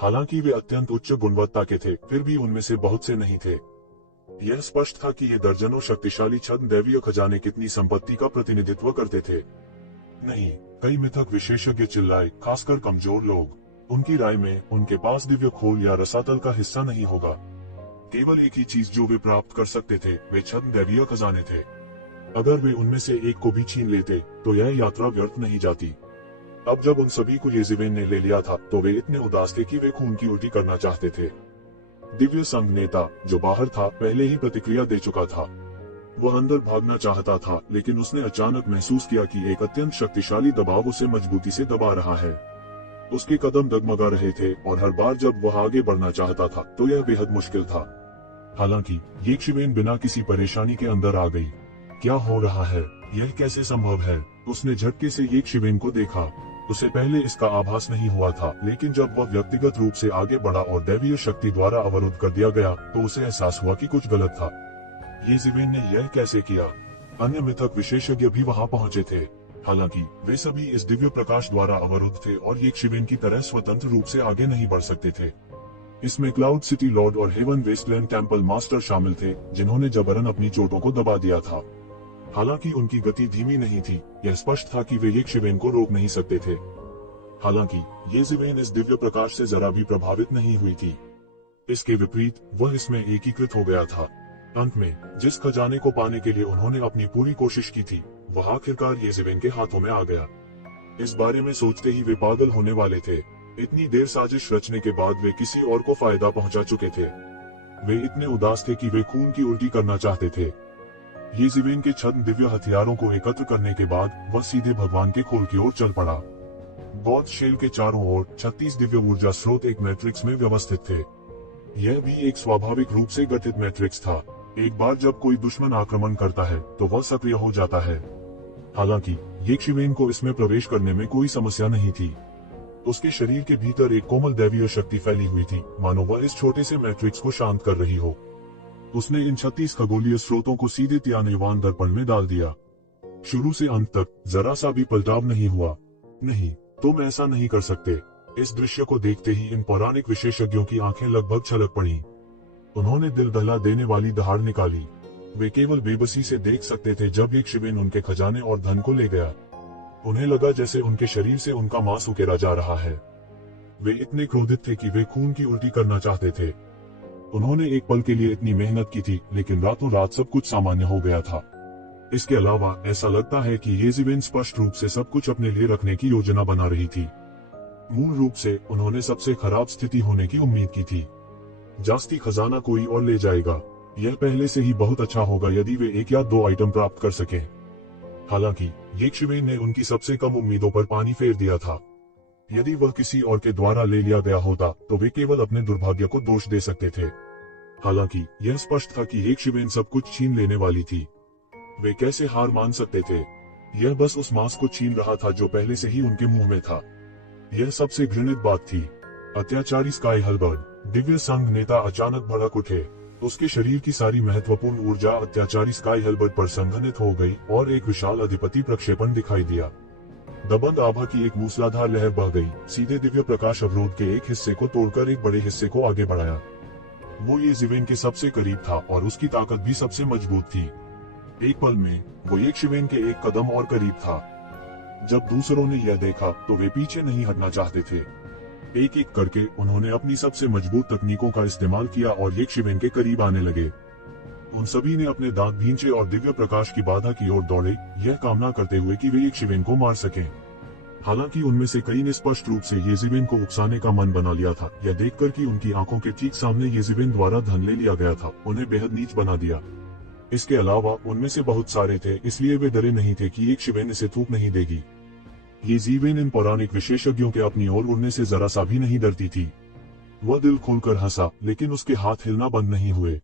हालांकि वे अत्यंत उच्च गुणवत्ता के थे, फिर भी उनमें से बहुत से नहीं थे। यह स्पष्ट था कि ये दर्जनों शक्तिशाली छद्म दैवीय खजाने कितनी संपत्ति का प्रतिनिधित्व करते थे। नहीं, कई मिथक विशेषज्ञ चिल्लाए, खासकर कमजोर लोग। उनकी राय में उनके पास दिव्य खोल या रसातल का हिस्सा नहीं होगा। केवल एक ही चीज जो वे प्राप्त कर सकते थे वे छद्म दैवीय खजाने थे। अगर वे उनमें से एक को भी छीन लेते तो यह यात्रा व्यर्थ नहीं जाती। अब जब उन सभी को ये ज़िवेन ने ले लिया था तो वे इतने उदास थे कि वे खून की उल्टी करना चाहते थे। दिव्य संघ नेता जो बाहर था पहले ही प्रतिक्रिया दे चुका था। वह अंदर भागना चाहता था, लेकिन उसने अचानक महसूस किया कि एक अत्यंत शक्तिशाली दबाव उसे मजबूती से दबा रहा है। उसके कदम डगमगा रहे थे और हर बार जब वह आगे बढ़ना चाहता था तो यह बेहद मुश्किल था। हालांकि यक्षिवेन बिना किसी परेशानी के अंदर आ गई। क्या हो रहा है? यह कैसे संभव है? उसने झटके से यक्षिवेन को देखा। उसे पहले इसका आभास नहीं हुआ था, लेकिन जब वह व्यक्तिगत रूप से आगे बढ़ा और दैवीय शक्ति द्वारा अवरुद्ध कर दिया गया तो उसे एहसास हुआ कि कुछ गलत था। ये ज़िवेन ने यह कैसे किया? अन्य मिथक विशेषज्ञ भी वहां पहुंचे थे। हालांकि वे सभी इस दिव्य प्रकाश द्वारा अवरुद्ध थे और यक्षिवेन की तरह स्वतंत्र रूप से आगे नहीं बढ़ सकते थे। इसमें क्लाउड सिटी लॉर्ड और हेवन वेस्टलैंड टेम्पल मास्टर शामिल थे, जिन्होंने जबरन अपनी चोटों को दबा दिया था। हालांकि उनकी गति धीमी नहीं थी, यह स्पष्ट था कि वे यक्षिवेन को रोक नहीं सकते थे। हालांकि ये ज़िवेन इस दिव्य प्रकाश से जरा भी प्रभावित नहीं हुई थी। इसके विपरीत वह इसमें एकीकृत हो गया था। अंत में जिस खजाने को पाने के लिए उन्होंने अपनी पूरी कोशिश की थी वह आखिरकार ये ज़िवेन के हाथों में आ गया। इस बारे में सोचते ही वे पागल होने वाले थे। इतनी देर साजिश रचने के बाद वे किसी और को फायदा पहुंचा चुके थे। वे इतने उदास थे कि वे खून की उल्टी करना चाहते थे। ये ज़िवेन के छद्म दिव्य हथियारों को एकत्र करने के बाद वह सीधे भगवान के खोल की ओर चल पड़ा। बौद्ध शेल के चारों ओर 36 दिव्य ऊर्जा स्रोत एक मैट्रिक्स में व्यवस्थित थे। यह भी एक स्वाभाविक रूप से गठित मैट्रिक्स था। एक बार जब कोई दुश्मन आक्रमण करता है तो वह सक्रिय हो जाता है। हालांकि यक्षिवेन को इसमें प्रवेश करने में कोई समस्या नहीं थी। उसके शरीर के भीतर एक कोमल दैवीय शक्ति फैली हुई थी, मानो वह इस छोटे से मैट्रिक्स को शांत कर रही हो। उसने इन 36 खगोलीय स्रोतों को सीधे त्यानयुवान दर्पण में डाल दिया। शुरू से अंत तक जरा सा भी पलटाव नहीं हुआ। नहीं, तुम ऐसा नहीं कर सकते। इस दृश्य को देखते ही इन पौराणिक विशेषज्ञों की आंखें लगभग छलक पड़ी। उन्होंने दिल दहला देने वाली दहाड़ निकाली। वे केवल बेबसी से देख सकते थे जब एक शिवेन उनके खजाने और धन को ले गया। उन्हें लगा जैसे उनके शरीर से उनका मांस उकेरा जा रहा है। वे इतने क्रोधित थे कि वे खून की उल्टी करना चाहते थे। उन्होंने एक पल के लिए इतनी मेहनत की थी, लेकिन रातों रात सब कुछ सामान्य हो गया था। इसके अलावा ऐसा लगता है कि येज़िवेन स्पष्ट रूप से सब कुछ अपने लिए रखने की योजना बना रही थी। मूल रूप से उन्होंने सबसे खराब स्थिति होने की उम्मीद की थी। जास्ती खजाना कोई और ले जाएगा। यह पहले से ही बहुत अच्छा होगा यदि वे 1 या 2 आइटम प्राप्त कर सके। हालांकि येशिवेन ने उनकी सबसे कम उम्मीदों पर पानी फेर दिया था। यदि वह किसी और के द्वारा ले लिया गया होता तो वे केवल अपने दुर्भाग्य को दोष दे सकते थे। हालांकि यह स्पष्ट था कि येशिवेन सब कुछ छीन लेने वाली थी। वे कैसे हार मान सकते थे? यह बस उस मांस को छीन रहा था जो पहले से ही उनके मुंह में था। यह सबसे घृणित बात थी। अत्याचारी स्काई हलबर्ड, दिव्य संघ नेता अचानक भड़क उठे। उसके शरीर की सारी महत्वपूर्ण ऊर्जा अत्याचारी स्काई हलबर्ड पर संघनित हो गई और एक विशाल अधिपति प्रक्षेपण दिखाई दिया। दबंग आभा की एक मूसलाधार लहर बह गई, सीधे दिव्य प्रकाश अवरोध के एक हिस्से को तोड़कर एक बड़े हिस्से को आगे बढ़ाया। वो येशिवेन के सबसे करीब था और उसकी ताकत भी सबसे मजबूत थी। एक पल में वो येशिवेन के एक कदम और करीब था। जब दूसरों ने यह देखा तो वे पीछे नहीं हटना चाहते थे। एक एक करके उन्होंने अपनी सबसे मजबूत तकनीकों का इस्तेमाल किया और येशिवेन के करीब आने लगे। उन सभी ने अपने दांत भींचे और दिव्य प्रकाश की बाधा की ओर दौड़े, यह कामना करते हुए कि वे येशिवेन को मार सकें। हालांकि उनमें से कई ने स्पष्ट रूप से येशिवेन को उकसाने का मन बना लिया था। यह देखकर कि उनकी आंखों के ठीक सामने येशिवेन द्वारा धन ले लिया गया था, उन्हें बेहद नीच बना दिया। इसके अलावा उनमें से बहुत सारे थे, इसलिए वे डरे नहीं थे कि येशिवेन इसे थूक नहीं देगी। येशिवेन इन पौराणिक विशेषज्ञों के अपनी ओर उड़ने से जरा सा भी नहीं डरती थी। वह दिल खोलकर हंसा, लेकिन उसके हाथ हिलना बंद नहीं हुए।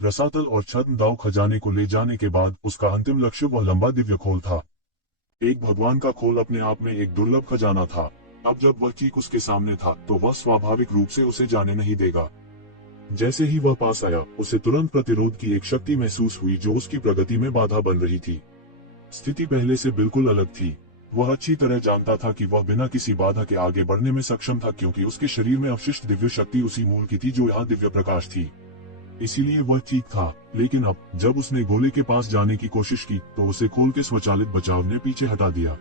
रसातल और छद्म दाव खजाने को ले जाने के बाद उसका अंतिम लक्ष्य वह लंबा दिव्य खोल था। एक भगवान का खोल अपने आप में एक दुर्लभ खजाना था। अब जब वह ठीक उसके सामने था तो वह स्वाभाविक रूप से उसे जाने नहीं देगा। जैसे ही वह पास आया, उसे तुरंत प्रतिरोध की एक शक्ति महसूस हुई जो उसकी प्रगति में बाधा बन रही थी। स्थिति पहले से बिल्कुल अलग थी। वह अच्छी तरह जानता था कि वह बिना किसी बाधा के आगे बढ़ने में सक्षम था, क्योंकि उसके शरीर में अवशिष्ट दिव्य शक्ति उसी मूल की थी जो यहाँ दिव्य प्रकाश थी। इसीलिए वह ठीक था। लेकिन अब जब उसने गोले के पास जाने की कोशिश की तो उसे खोल के स्वचालित बचाव ने पीछे हटा दिया।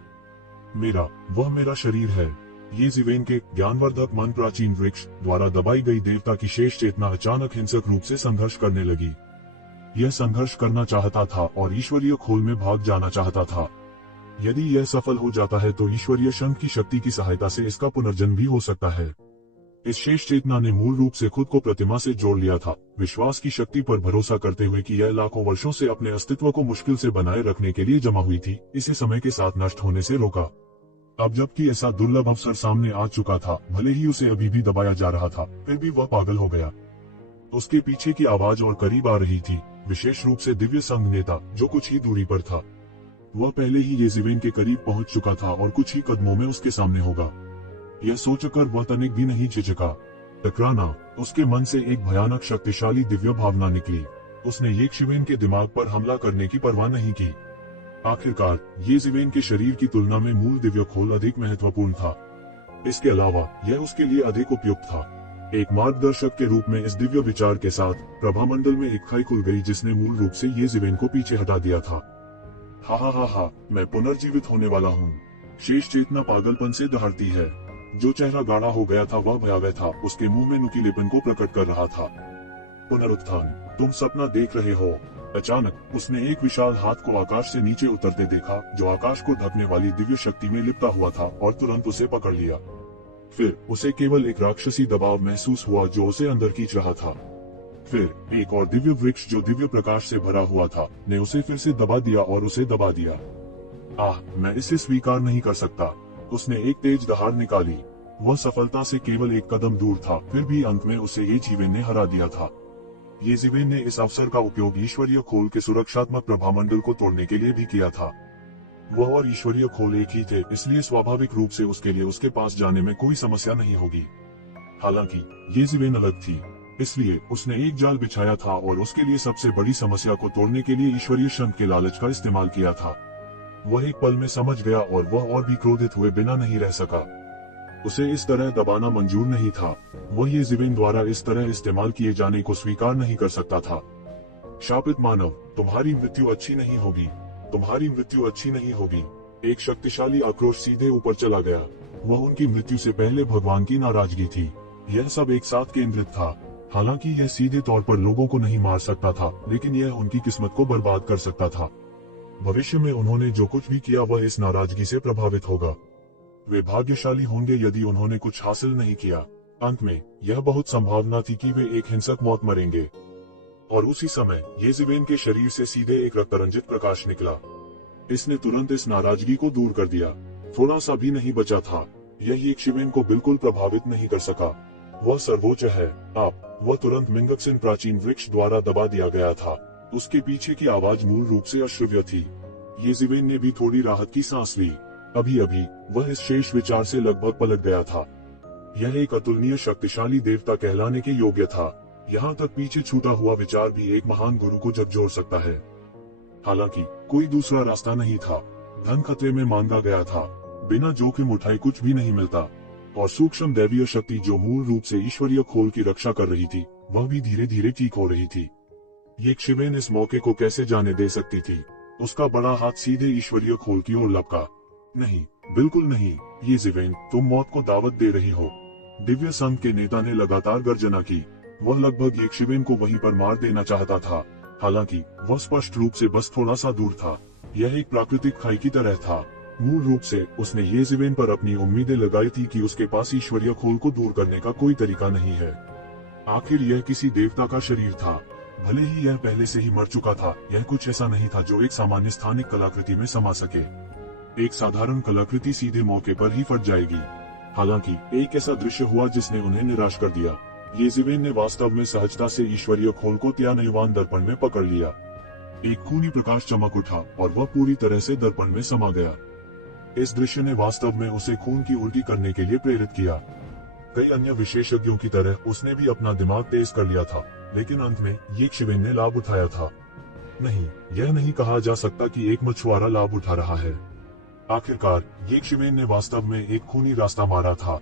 वह मेरा शरीर है। येशिवेन के ज्ञानवर्धक मन प्राचीन वृक्ष द्वारा दबाई गई देवता की शेष चेतना अचानक हिंसक रूप से संघर्ष करने लगी। यह संघर्ष करना चाहता था और ईश्वरीय खोल में भाग जाना चाहता था। यदि यह सफल हो जाता है तो ईश्वरीय शंख की शक्ति की सहायता से इसका पुनर्जन्म भी हो सकता है। इस शेष चेतना ने मूल रूप से खुद को प्रतिमा से जोड़ लिया था, विश्वास की शक्ति पर भरोसा करते हुए कि यह लाखों वर्षों से अपने अस्तित्व को मुश्किल से बनाए रखने के लिए जमा हुई थी, इसे समय के साथ नष्ट होने से रोका। अब जबकि ऐसा दुर्लभ अवसर सामने आ चुका था, भले ही उसे अभी भी दबाया जा रहा था, फिर भी वह पागल हो गया। उसके पीछे की आवाज और करीब आ रही थी, विशेष रूप से दिव्य संघ नेता जो कुछ ही दूरी पर था। वह पहले ही येशिवेन के करीब पहुंच चुका था और कुछ ही कदमों में उसके सामने होगा। यह सोचकर वह तनिक भी नहीं झिझका। टकराना। उसके मन से एक भयानक शक्तिशाली दिव्य भावना निकली। उसने येशिवेन के दिमाग पर हमला करने की परवाह नहीं की। आखिरकार येशिवेन के शरीर की तुलना में मूल दिव्य खोल अधिक महत्वपूर्ण था। इसके अलावा यह उसके लिए अधिक उपयुक्त था। एक मार्गदर्शक के रूप में इस दिव्य विचार के साथ प्रभामंडल में एक खाई खुल गई जिसने मूल रूप से येशिवेन को पीछे हटा दिया था। हा, मैं पुनर्जीवित होने वाला हूँ। शेष चेतना पागलपन से दहाड़ती है। जो चेहरा गाढ़ा हो गया था वह भयावह था, उसके मुंह में नुकीलेपन को प्रकट कर रहा था। पुनरुत्थान, तुम सपना देख रहे हो। अचानक उसने एक विशाल हाथ को आकाश से नीचे उतरते देखा जो आकाश को ढकने वाली दिव्य शक्ति में लिपटा हुआ था और तुरंत उसे पकड़ लिया। फिर उसे केवल एक राक्षसी दबाव महसूस हुआ जो उसे अंदर खींच रहा था। फिर एक और दिव्य वृक्ष जो दिव्य प्रकाश से भरा हुआ था ने उसे फिर से दबा दिया और उसे दबा दिया। मैं इसे स्वीकार नहीं कर सकता। उसने एक तेज दहाड़ निकाली। वह सफलता से केवल एक कदम दूर था, फिर भी अंत में उसे येशिवेन ने हरा दिया था। येशिवेन ने इस अवसर का उपयोग ईश्वरीय खोल के सुरक्षात्मक प्रभामंडल को तोड़ने के लिए भी किया था। वह और ईश्वरीय खोल एक ही थे, इसलिए स्वाभाविक रूप से उसके लिए उसके पास जाने में कोई समस्या नहीं होगी। हालांकि येशिवेन अलग थी, इसलिए उसने एक जाल बिछाया था और उसके लिए सबसे बड़ी समस्या को तोड़ने के लिए ईश्वरीय शंख के लालच का इस्तेमाल किया था। वह एक पल में समझ गया और वह और भी क्रोधित हुए बिना नहीं रह सका। उसे इस तरह दबाना मंजूर नहीं था। वह येज़ेबेल द्वारा इस तरह इस्तेमाल किए जाने को स्वीकार नहीं कर सकता था। शापित मानव, तुम्हारी मृत्यु अच्छी नहीं होगी, तुम्हारी मृत्यु अच्छी नहीं होगी। एक शक्तिशाली आक्रोश सीधे ऊपर चला गया। वह उनकी मृत्यु से पहले भगवान की नाराजगी थी। यह सब एक साथ केंद्रित था। हालांकि यह सीधे तौर पर लोगों को नहीं मार सकता था, लेकिन यह उनकी किस्मत को बर्बाद कर सकता था। भविष्य में उन्होंने जो कुछ भी किया वह इस नाराजगी से प्रभावित होगा। वे भाग्यशाली होंगे यदि उन्होंने कुछ हासिल नहीं किया। अंत में यह बहुत संभावना थी कि वे एक हिंसक मौत मरेंगे। और उसी समय येज़ेबेल के शरीर से सीधे एक रक्तरंजित प्रकाश निकला। इसने तुरंत इस नाराजगी को दूर कर दिया। थोड़ा सा भी नहीं बचा था। यह येज़ेबेल को बिल्कुल प्रभावित नहीं कर सका। वह सर्वोच्च है। वह तुरंत मिंगक्सिन प्राचीन वृक्ष द्वारा दबा दिया गया था। उसके पीछे की आवाज मूल रूप से अश्रव्य थी। येज़ेबेल ने भी थोड़ी राहत की सांस ली। अभी अभी वह इस शेष विचार से लगभग पलट गया था। यह एक अतुलनीय शक्तिशाली देवता कहलाने के योग्य था। यहाँ तक पीछे छूटा हुआ विचार भी एक महान गुरु को झकझोर सकता है। हालांकि कोई दूसरा रास्ता नहीं था। धन खतरे में मांगा गया था। बिना जोखिम उठाए कुछ भी नहीं मिलता। और सूक्ष्म दैवीय शक्ति जो मूल रूप से ईश्वरीय खोल की रक्षा कर रही थी, वह भी धीरे धीरे ठीक हो रही थी। येज़ेबेल इस मौके को कैसे जाने दे सकती थी। उसका बड़ा हाथ सीधे ईश्वरीय खोल की ओर लपका। नहीं, बिल्कुल नहीं, येज़ेबेल, तुम मौत को दावत दे रही हो। दिव्य संघ के नेता ने लगातार गर्जना की। वह लगभग येज़ेबेल को वहीं पर मार देना चाहता था। हालांकि वह स्पष्ट रूप से बस थोड़ा सा दूर था। यह एक प्राकृतिक खाई की तरह था। मूल रूप से उसने येज़ेबेल पर अपनी उम्मीदें लगाई थी कि उसके पास ईश्वरीय खोल को दूर करने का कोई तरीका नहीं है। आखिर यह किसी देवता का शरीर था। भले ही यह पहले से ही मर चुका था, यह कुछ ऐसा नहीं था जो एक सामान्य स्थानिक कलाकृति में समा सके। एक साधारण कलाकृति सीधे मौके पर ही फट जाएगी। हालांकि एक ऐसा दृश्य हुआ जिसने उन्हें निराश कर दिया। येज़ेबेल ने वास्तव में सहजता से ईश्वरीय खोल को त्यानयुवान दर्पण में पकड़ लिया। एक खूनी प्रकाश चमक उठा और वह पूरी तरह से दर्पण में समा गया। इस दृश्य ने वास्तव में उसे खून की उल्टी करने के लिए प्रेरित किया। कई अन्य विशेषज्ञों की तरह उसने भी अपना दिमाग तेज कर लिया था, लेकिन अंत में येज़ेबेल ने लाभ उठाया था। नहीं, यह नहीं कहा जा सकता कि एक मछुआरा लाभ उठा रहा है। आखिरकार येज़ेबेल ने वास्तव में एक खूनी रास्ता मारा था।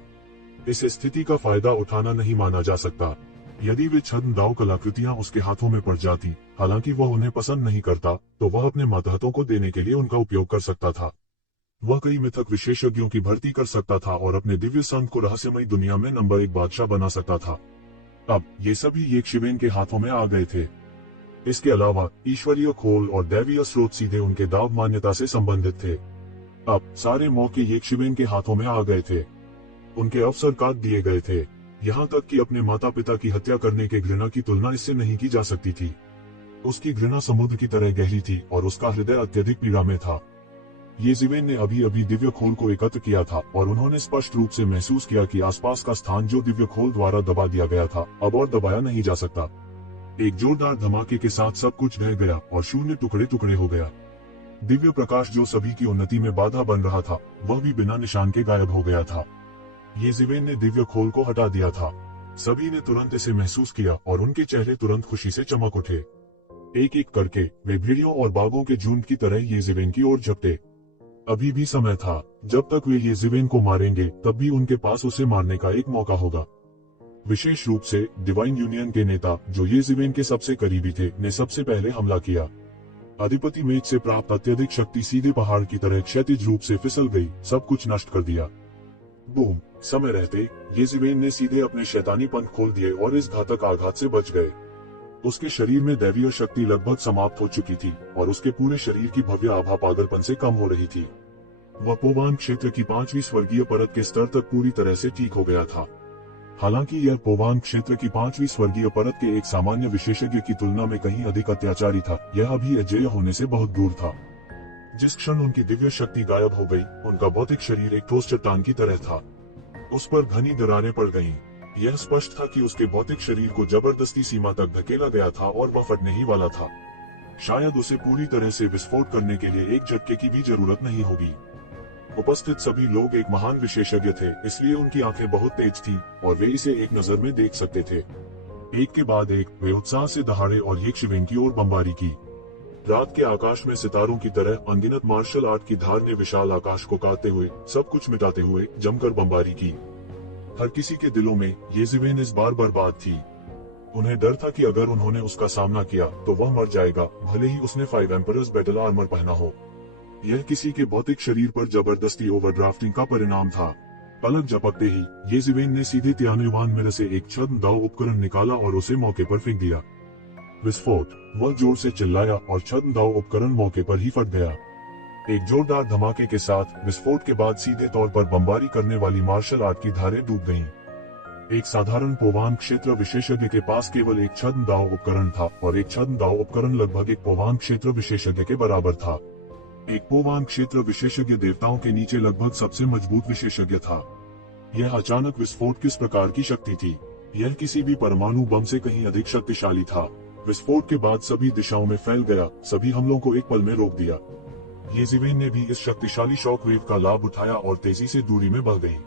इस स्थिति का फायदा उठाना नहीं माना जा सकता। यदि वे छद्म दाव कलाकृतियां उसके हाथों में पड़ जाती, हालांकि वह उन्हें पसंद नहीं करता, तो वह अपने मातहतों को देने के लिए उनका उपयोग कर सकता था। वह कई मिथक विशेषज्ञों की भर्ती कर सकता था और अपने दिव्य संघ को रहस्यमयी दुनिया में नंबर 1 बादशाह बना सकता था। अब ये सभी येज़ेबेल के हाथों में आ गए थे। इसके अलावा ईश्वरीय खोल और दैवीय स्रोत सीधे उनके दाव मान्यता से संबंधित थे। अब सारे मौके येज़ेबेल के हाथों में आ गए थे। उनके अवसर काट दिए गए थे। यहाँ तक कि अपने माता पिता की हत्या करने के घृणा की तुलना इससे नहीं की जा सकती थी। उसकी घृणा समुद्र की तरह गहरी थी और उसका हृदय अत्यधिक पीड़ा में था। येज़ेबेल ने अभी अभी दिव्य खोल को एकत्र किया था और उन्होंने स्पष्ट रूप से महसूस किया कि आसपास का स्थान जो दिव्य खोल द्वारा दबा दिया गया था, अब और दबाया नहीं जा सकता। एक जोरदार धमाके के साथ सब कुछ ढह गया और शून्य टुकड़े टुकड़े हो गया। दिव्य प्रकाश जो सभी की उन्नति में बाधा बन रहा था, वह भी बिना निशान के गायब हो गया था। येज़ेबेल ने दिव्य खोल को हटा दिया था। सभी ने तुरंत इसे महसूस किया और उनके चेहरे तुरंत खुशी से चमक उठे। एक एक करके वे भेड़ियों और बाघों के झुंड की तरह येज़ेबेल की ओर झपटे। अभी भी समय था। जब तक वे येज़ेबेल को मारेंगे, तब भी उनके पास उसे मारने का एक मौका होगा। विशेष रूप से डिवाइन यूनियन के नेता, जो येज़ेबेल के सबसे करीबी थे, ने सबसे पहले हमला किया। अधिपति मेज से प्राप्त अत्यधिक शक्ति सीधे पहाड़ की तरह क्षैतिज रूप से फिसल गई, सब कुछ नष्ट कर दिया। बूम! समय रहते येज़ेबेल ने सीधे अपने शैतानी पंख खोल दिए और इस घातक आघात से बच गए। उसके शरीर में दैवीय शक्ति लगभग समाप्त हो चुकी थी और उसके पूरे शरीर की भव्य आभा पागलपन से कम हो रही थी। वह पोवान क्षेत्र की 5वीं स्वर्गीय परत के स्तर तक पूरी तरह से ठीक हो गया था। हालांकि यह पोवान क्षेत्र की 5वीं स्वर्गीय परत के एक सामान्य विशेषज्ञ की तुलना में कहीं अधिक अत्याचारी था। यह अभी अजेय होने से बहुत दूर था। जिस क्षण उनकी दिव्य शक्ति गायब हो गई, उनका भौतिक शरीर एक ठोस चट्टान की तरह था। उस पर घनी दरारें पड़ गईं। यह स्पष्ट था कि उसके भौतिक शरीर को जबरदस्ती सीमा तक धकेला गया था और वह फटने ही वाला था। शायद उसे पूरी तरह से विस्फोट करने के लिए एक झटके की भी जरूरत नहीं होगी। उपस्थित सभी लोग एक महान विशेषज्ञ थे, इसलिए उनकी आंखें बहुत तेज थीं और वे इसे एक नजर में देख सकते थे। एक के बाद एक वे उत्साह से दहाड़े और येज़ेबेल की ओर बमबारी की। रात के आकाश में सितारों की तरह अनगिनत मार्शल आर्ट की धार ने विशाल आकाश को काटते हुए, सब कुछ मिटाते हुए जमकर बमबारी की। हर किसी के दिलों में येज़िवेन इस बार बर्बाद थी। उन्हें डर था कि अगर उन्होंने उसका सामना किया तो वह मर जाएगा, भले ही उसने 5 एम्परर्स बैटल आर्मर पहना हो। यह किसी के भौतिक शरीर पर जबरदस्ती ओवरड्राफ्टिंग का परिणाम था। पलक झपकते ही येज़िवेन ने सीधे तियानुवान में से एक छद्म दाव उपकरण निकाला और उसे मौके पर फेंक दिया। विस्फोट! वह जोर से चिल्लाया और छद्म दाव उपकरण मौके पर ही फट गया। एक जोरदार धमाके के साथ विस्फोट के बाद सीधे तौर पर बमबारी करने वाली मार्शल आर्ट की धारें डूब गईं। एक साधारण पोवान क्षेत्र विशेषज्ञ के पास केवल एक छद्म दाव उपकरण था और एक छद्म दाव उपकरण लगभग एक पोवान क्षेत्र विशेषज्ञ के बराबर था। एक पोवान क्षेत्र विशेषज्ञ देवताओं के नीचे लगभग सबसे मजबूत विशेषज्ञ था। यह अचानक विस्फोट किस प्रकार की शक्ति थी? यह किसी भी परमाणु बम से कहीं अधिक शक्तिशाली था। विस्फोट के बाद सभी दिशाओं में फैल गया, सभी हमलों को एक पल में रोक दिया। येज़िवेन ने भी इस शक्तिशाली शॉकवेव का लाभ उठाया और तेजी से दूरी में बढ़ गई।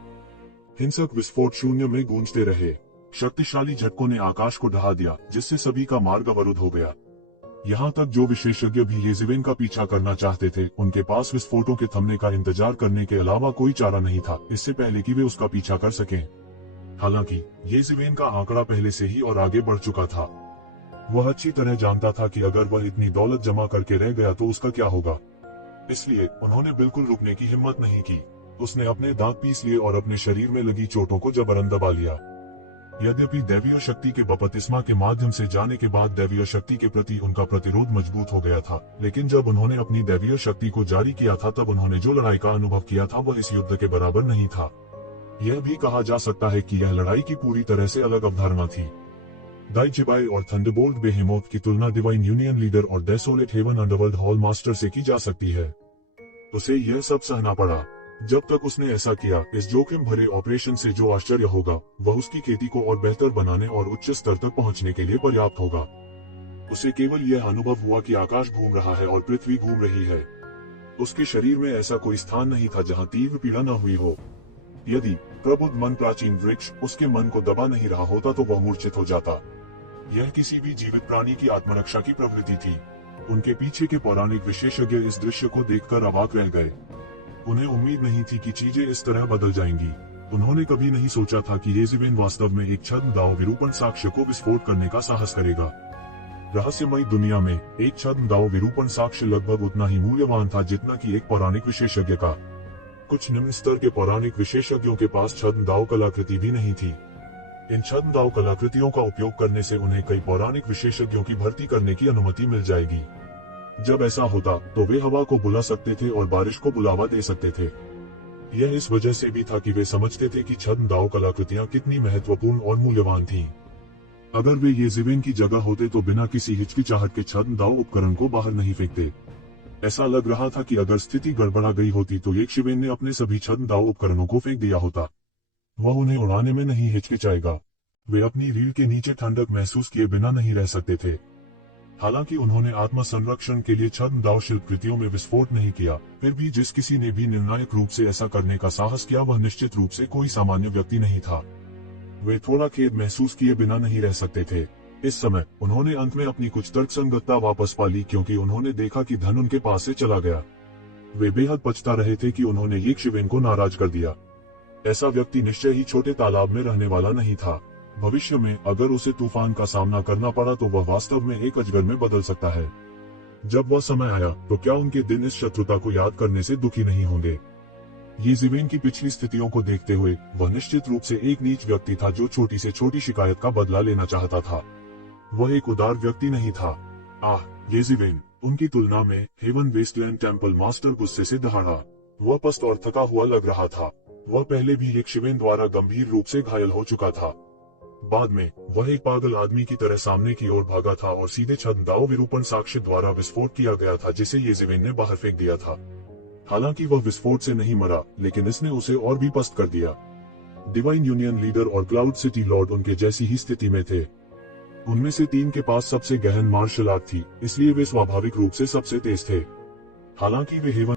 हिंसक विस्फोट शून्य में गूंजते रहे। शक्तिशाली झटकों ने आकाश को ढहा दिया, जिससे सभी का मार्ग अवरुद्ध हो गया। यहाँ तक जो विशेषज्ञ भी येज़िवेन का पीछा करना चाहते थे, उनके पास विस्फोटों के थमने का इंतजार करने के अलावा कोई चारा नहीं था, इससे पहले कि वे उसका पीछा कर सकें। हालांकि येज़िवेन का आंकड़ा पहले से ही और आगे बढ़ चुका था। वह अच्छी तरह जानता था कि अगर वह इतनी दौलत जमा करके रह गया तो उसका क्या होगा। इसलिए उन्होंने बिल्कुल रुकने की हिम्मत नहीं की। उसने अपने दांत पीस लिए और अपने शरीर में लगी चोटों को जबरन दबा लिया। यद्यपि दैवीय शक्ति के बपतिस्मा के माध्यम से जाने के बाद दैवीय शक्ति के प्रति उनका प्रतिरोध मजबूत हो गया था, लेकिन जब उन्होंने अपनी दैवीय शक्ति को जारी किया था तब उन्होंने जो लड़ाई का अनुभव किया था वह इस युद्ध के बराबर नहीं था। यह भी कहा जा सकता है कि यह लड़ाई की पूरी तरह से अलग अवधारणा थी। दाइचिबाई और थंडरबोल्ट बेहेमोथ की तुलना डिवाइन यूनियन लीडर और Desolate Heaven Underworld Hall Master से की जा सकती है। उसे यह सब सहना पड़ा। जब तक उसने ऐसा किया, इस जोखिम भरे ऑपरेशन से जो आश्चर्य होगा वह उसकी खेती को और बेहतर बनाने और उच्च स्तर तक पहुंचने के लिए पर्याप्त होगा। उसे केवल यह अनुभव हुआ कि आकाश घूम रहा है और पृथ्वी घूम रही है। उसके शरीर में ऐसा कोई स्थान नहीं था जहां तीव्र पीड़ा न हुई हो। यदि प्रबुद्ध मन प्राचीन वृक्ष उसके मन को दबा नहीं रहा होता तो वह मूर्छित हो जाता। यह किसी भी जीवित प्राणी की आत्मरक्षा की प्रवृत्ति थी। उनके पीछे के पौराणिक विशेषज्ञ इस दृश्य को देखकर अवाक रह गए। उन्हें उम्मीद नहीं थी कि चीजें इस तरह बदल जाएंगी। उन्होंने कभी नहीं सोचा था कि येज़िवेन वास्तव में एक छद्म दाव विरूपण साक्ष्य को विस्फोट करने का साहस करेगा। रहस्यमयी दुनिया में एक छद्म दाव विरूपण साक्ष्य लगभग उतना ही मूल्यवान था जितना कि एक पौराणिक विशेषज्ञ का। कुछ निम्न स्तर के पौराणिक विशेषज्ञों के पास छद्म दाव कलाकृति भी नहीं थी। इन छद्म दाव कलाकृतियों का उपयोग करने से उन्हें कई पौराणिक विशेषज्ञों की भर्ती करने की अनुमति मिल जाएगी। जब ऐसा होता तो वे हवा को बुला सकते थे और बारिश को बुलावा दे सकते थे। यह इस वजह से भी था कि वे समझते थे कि छद्म दाव कलाकृतियां कितनी महत्वपूर्ण और मूल्यवान थीं। अगर वे येज़िवेन की जगह होते तो बिना किसी हिचकिचाहट के छद्म दाव उपकरण को बाहर नहीं फेंकते। ऐसा लग रहा था कि अगर स्थिति गड़बड़ा गई होती तो येज़िवेन ने अपने सभी छद्म दाव उपकरणों को फेंक दिया होता। वह उन्हें उड़ाने में नहीं हिचकिचाएगा। वे अपनी रीढ़ के नीचे ठंडक महसूस किए बिना नहीं रह सकते थे। हालांकि उन्होंने आत्म संरक्षण के लिए छद्म दाव शिल्पकृतियों में विस्फोट नहीं किया, फिर भी जिस किसी ने भी निर्णायक रूप से ऐसा करने का साहस किया वह निश्चित रूप से कोई सामान्य व्यक्ति नहीं था। वे थोड़ा खेद महसूस किए बिना नहीं रह सकते थे। इस समय उन्होंने अंत में अपनी कुछ तर्कसंगतता वापस पा ली, क्योंकि उन्होंने देखा कि धन उनके पास से चला गया। वे बेहद पछता रहे थे कि उन्होंने येज़िवेन को नाराज कर दिया। ऐसा व्यक्ति निश्चय ही छोटे तालाब में रहने वाला नहीं था। भविष्य में अगर उसे तूफान का सामना करना पड़ा तो वह वास्तव में एक अजगर में बदल सकता है। जब वह समय आया तो क्या उनके दिन इस शत्रुता को याद करने से दुखी नहीं होंगे? येज़िवेन की पिछली स्थितियों को देखते हुए वह निश्चित रूप से एक नीच व्यक्ति था जो छोटी से छोटी शिकायत का बदला लेना चाहता था। वह एक उदार व्यक्ति नहीं था। येज़िवेन! उनकी तुलना में हेवन वेस्टलैंड टेम्पल मास्टर गुस्से से दहाड़ा। वह पस्त और थका हुआ लग रहा था। वह पहले भी येज़िवेन द्वारा गंभीर रूप से घायल हो चुका था। बाद में वह एक पागल आदमी की तरह सामने की ओर भागा था और सीधे छद्म दाव विरूपण साक्ष्य द्वारा विस्फोट किया गया था जिसे येज़िवेन ने बाहर फेंक दिया था। हालांकि वह विस्फोट से नहीं मरा, लेकिन इसने उसे और भी पस्त कर दिया। डिवाइन यूनियन लीडर और क्लाउड सिटी लॉर्ड उनके जैसी ही स्थिति में थे। उनमें से 3 के पास सबसे गहन मार्शल आर्ट थी, इसलिए वे स्वाभाविक रूप से सबसे तेज थे। हालांकि वे हेवन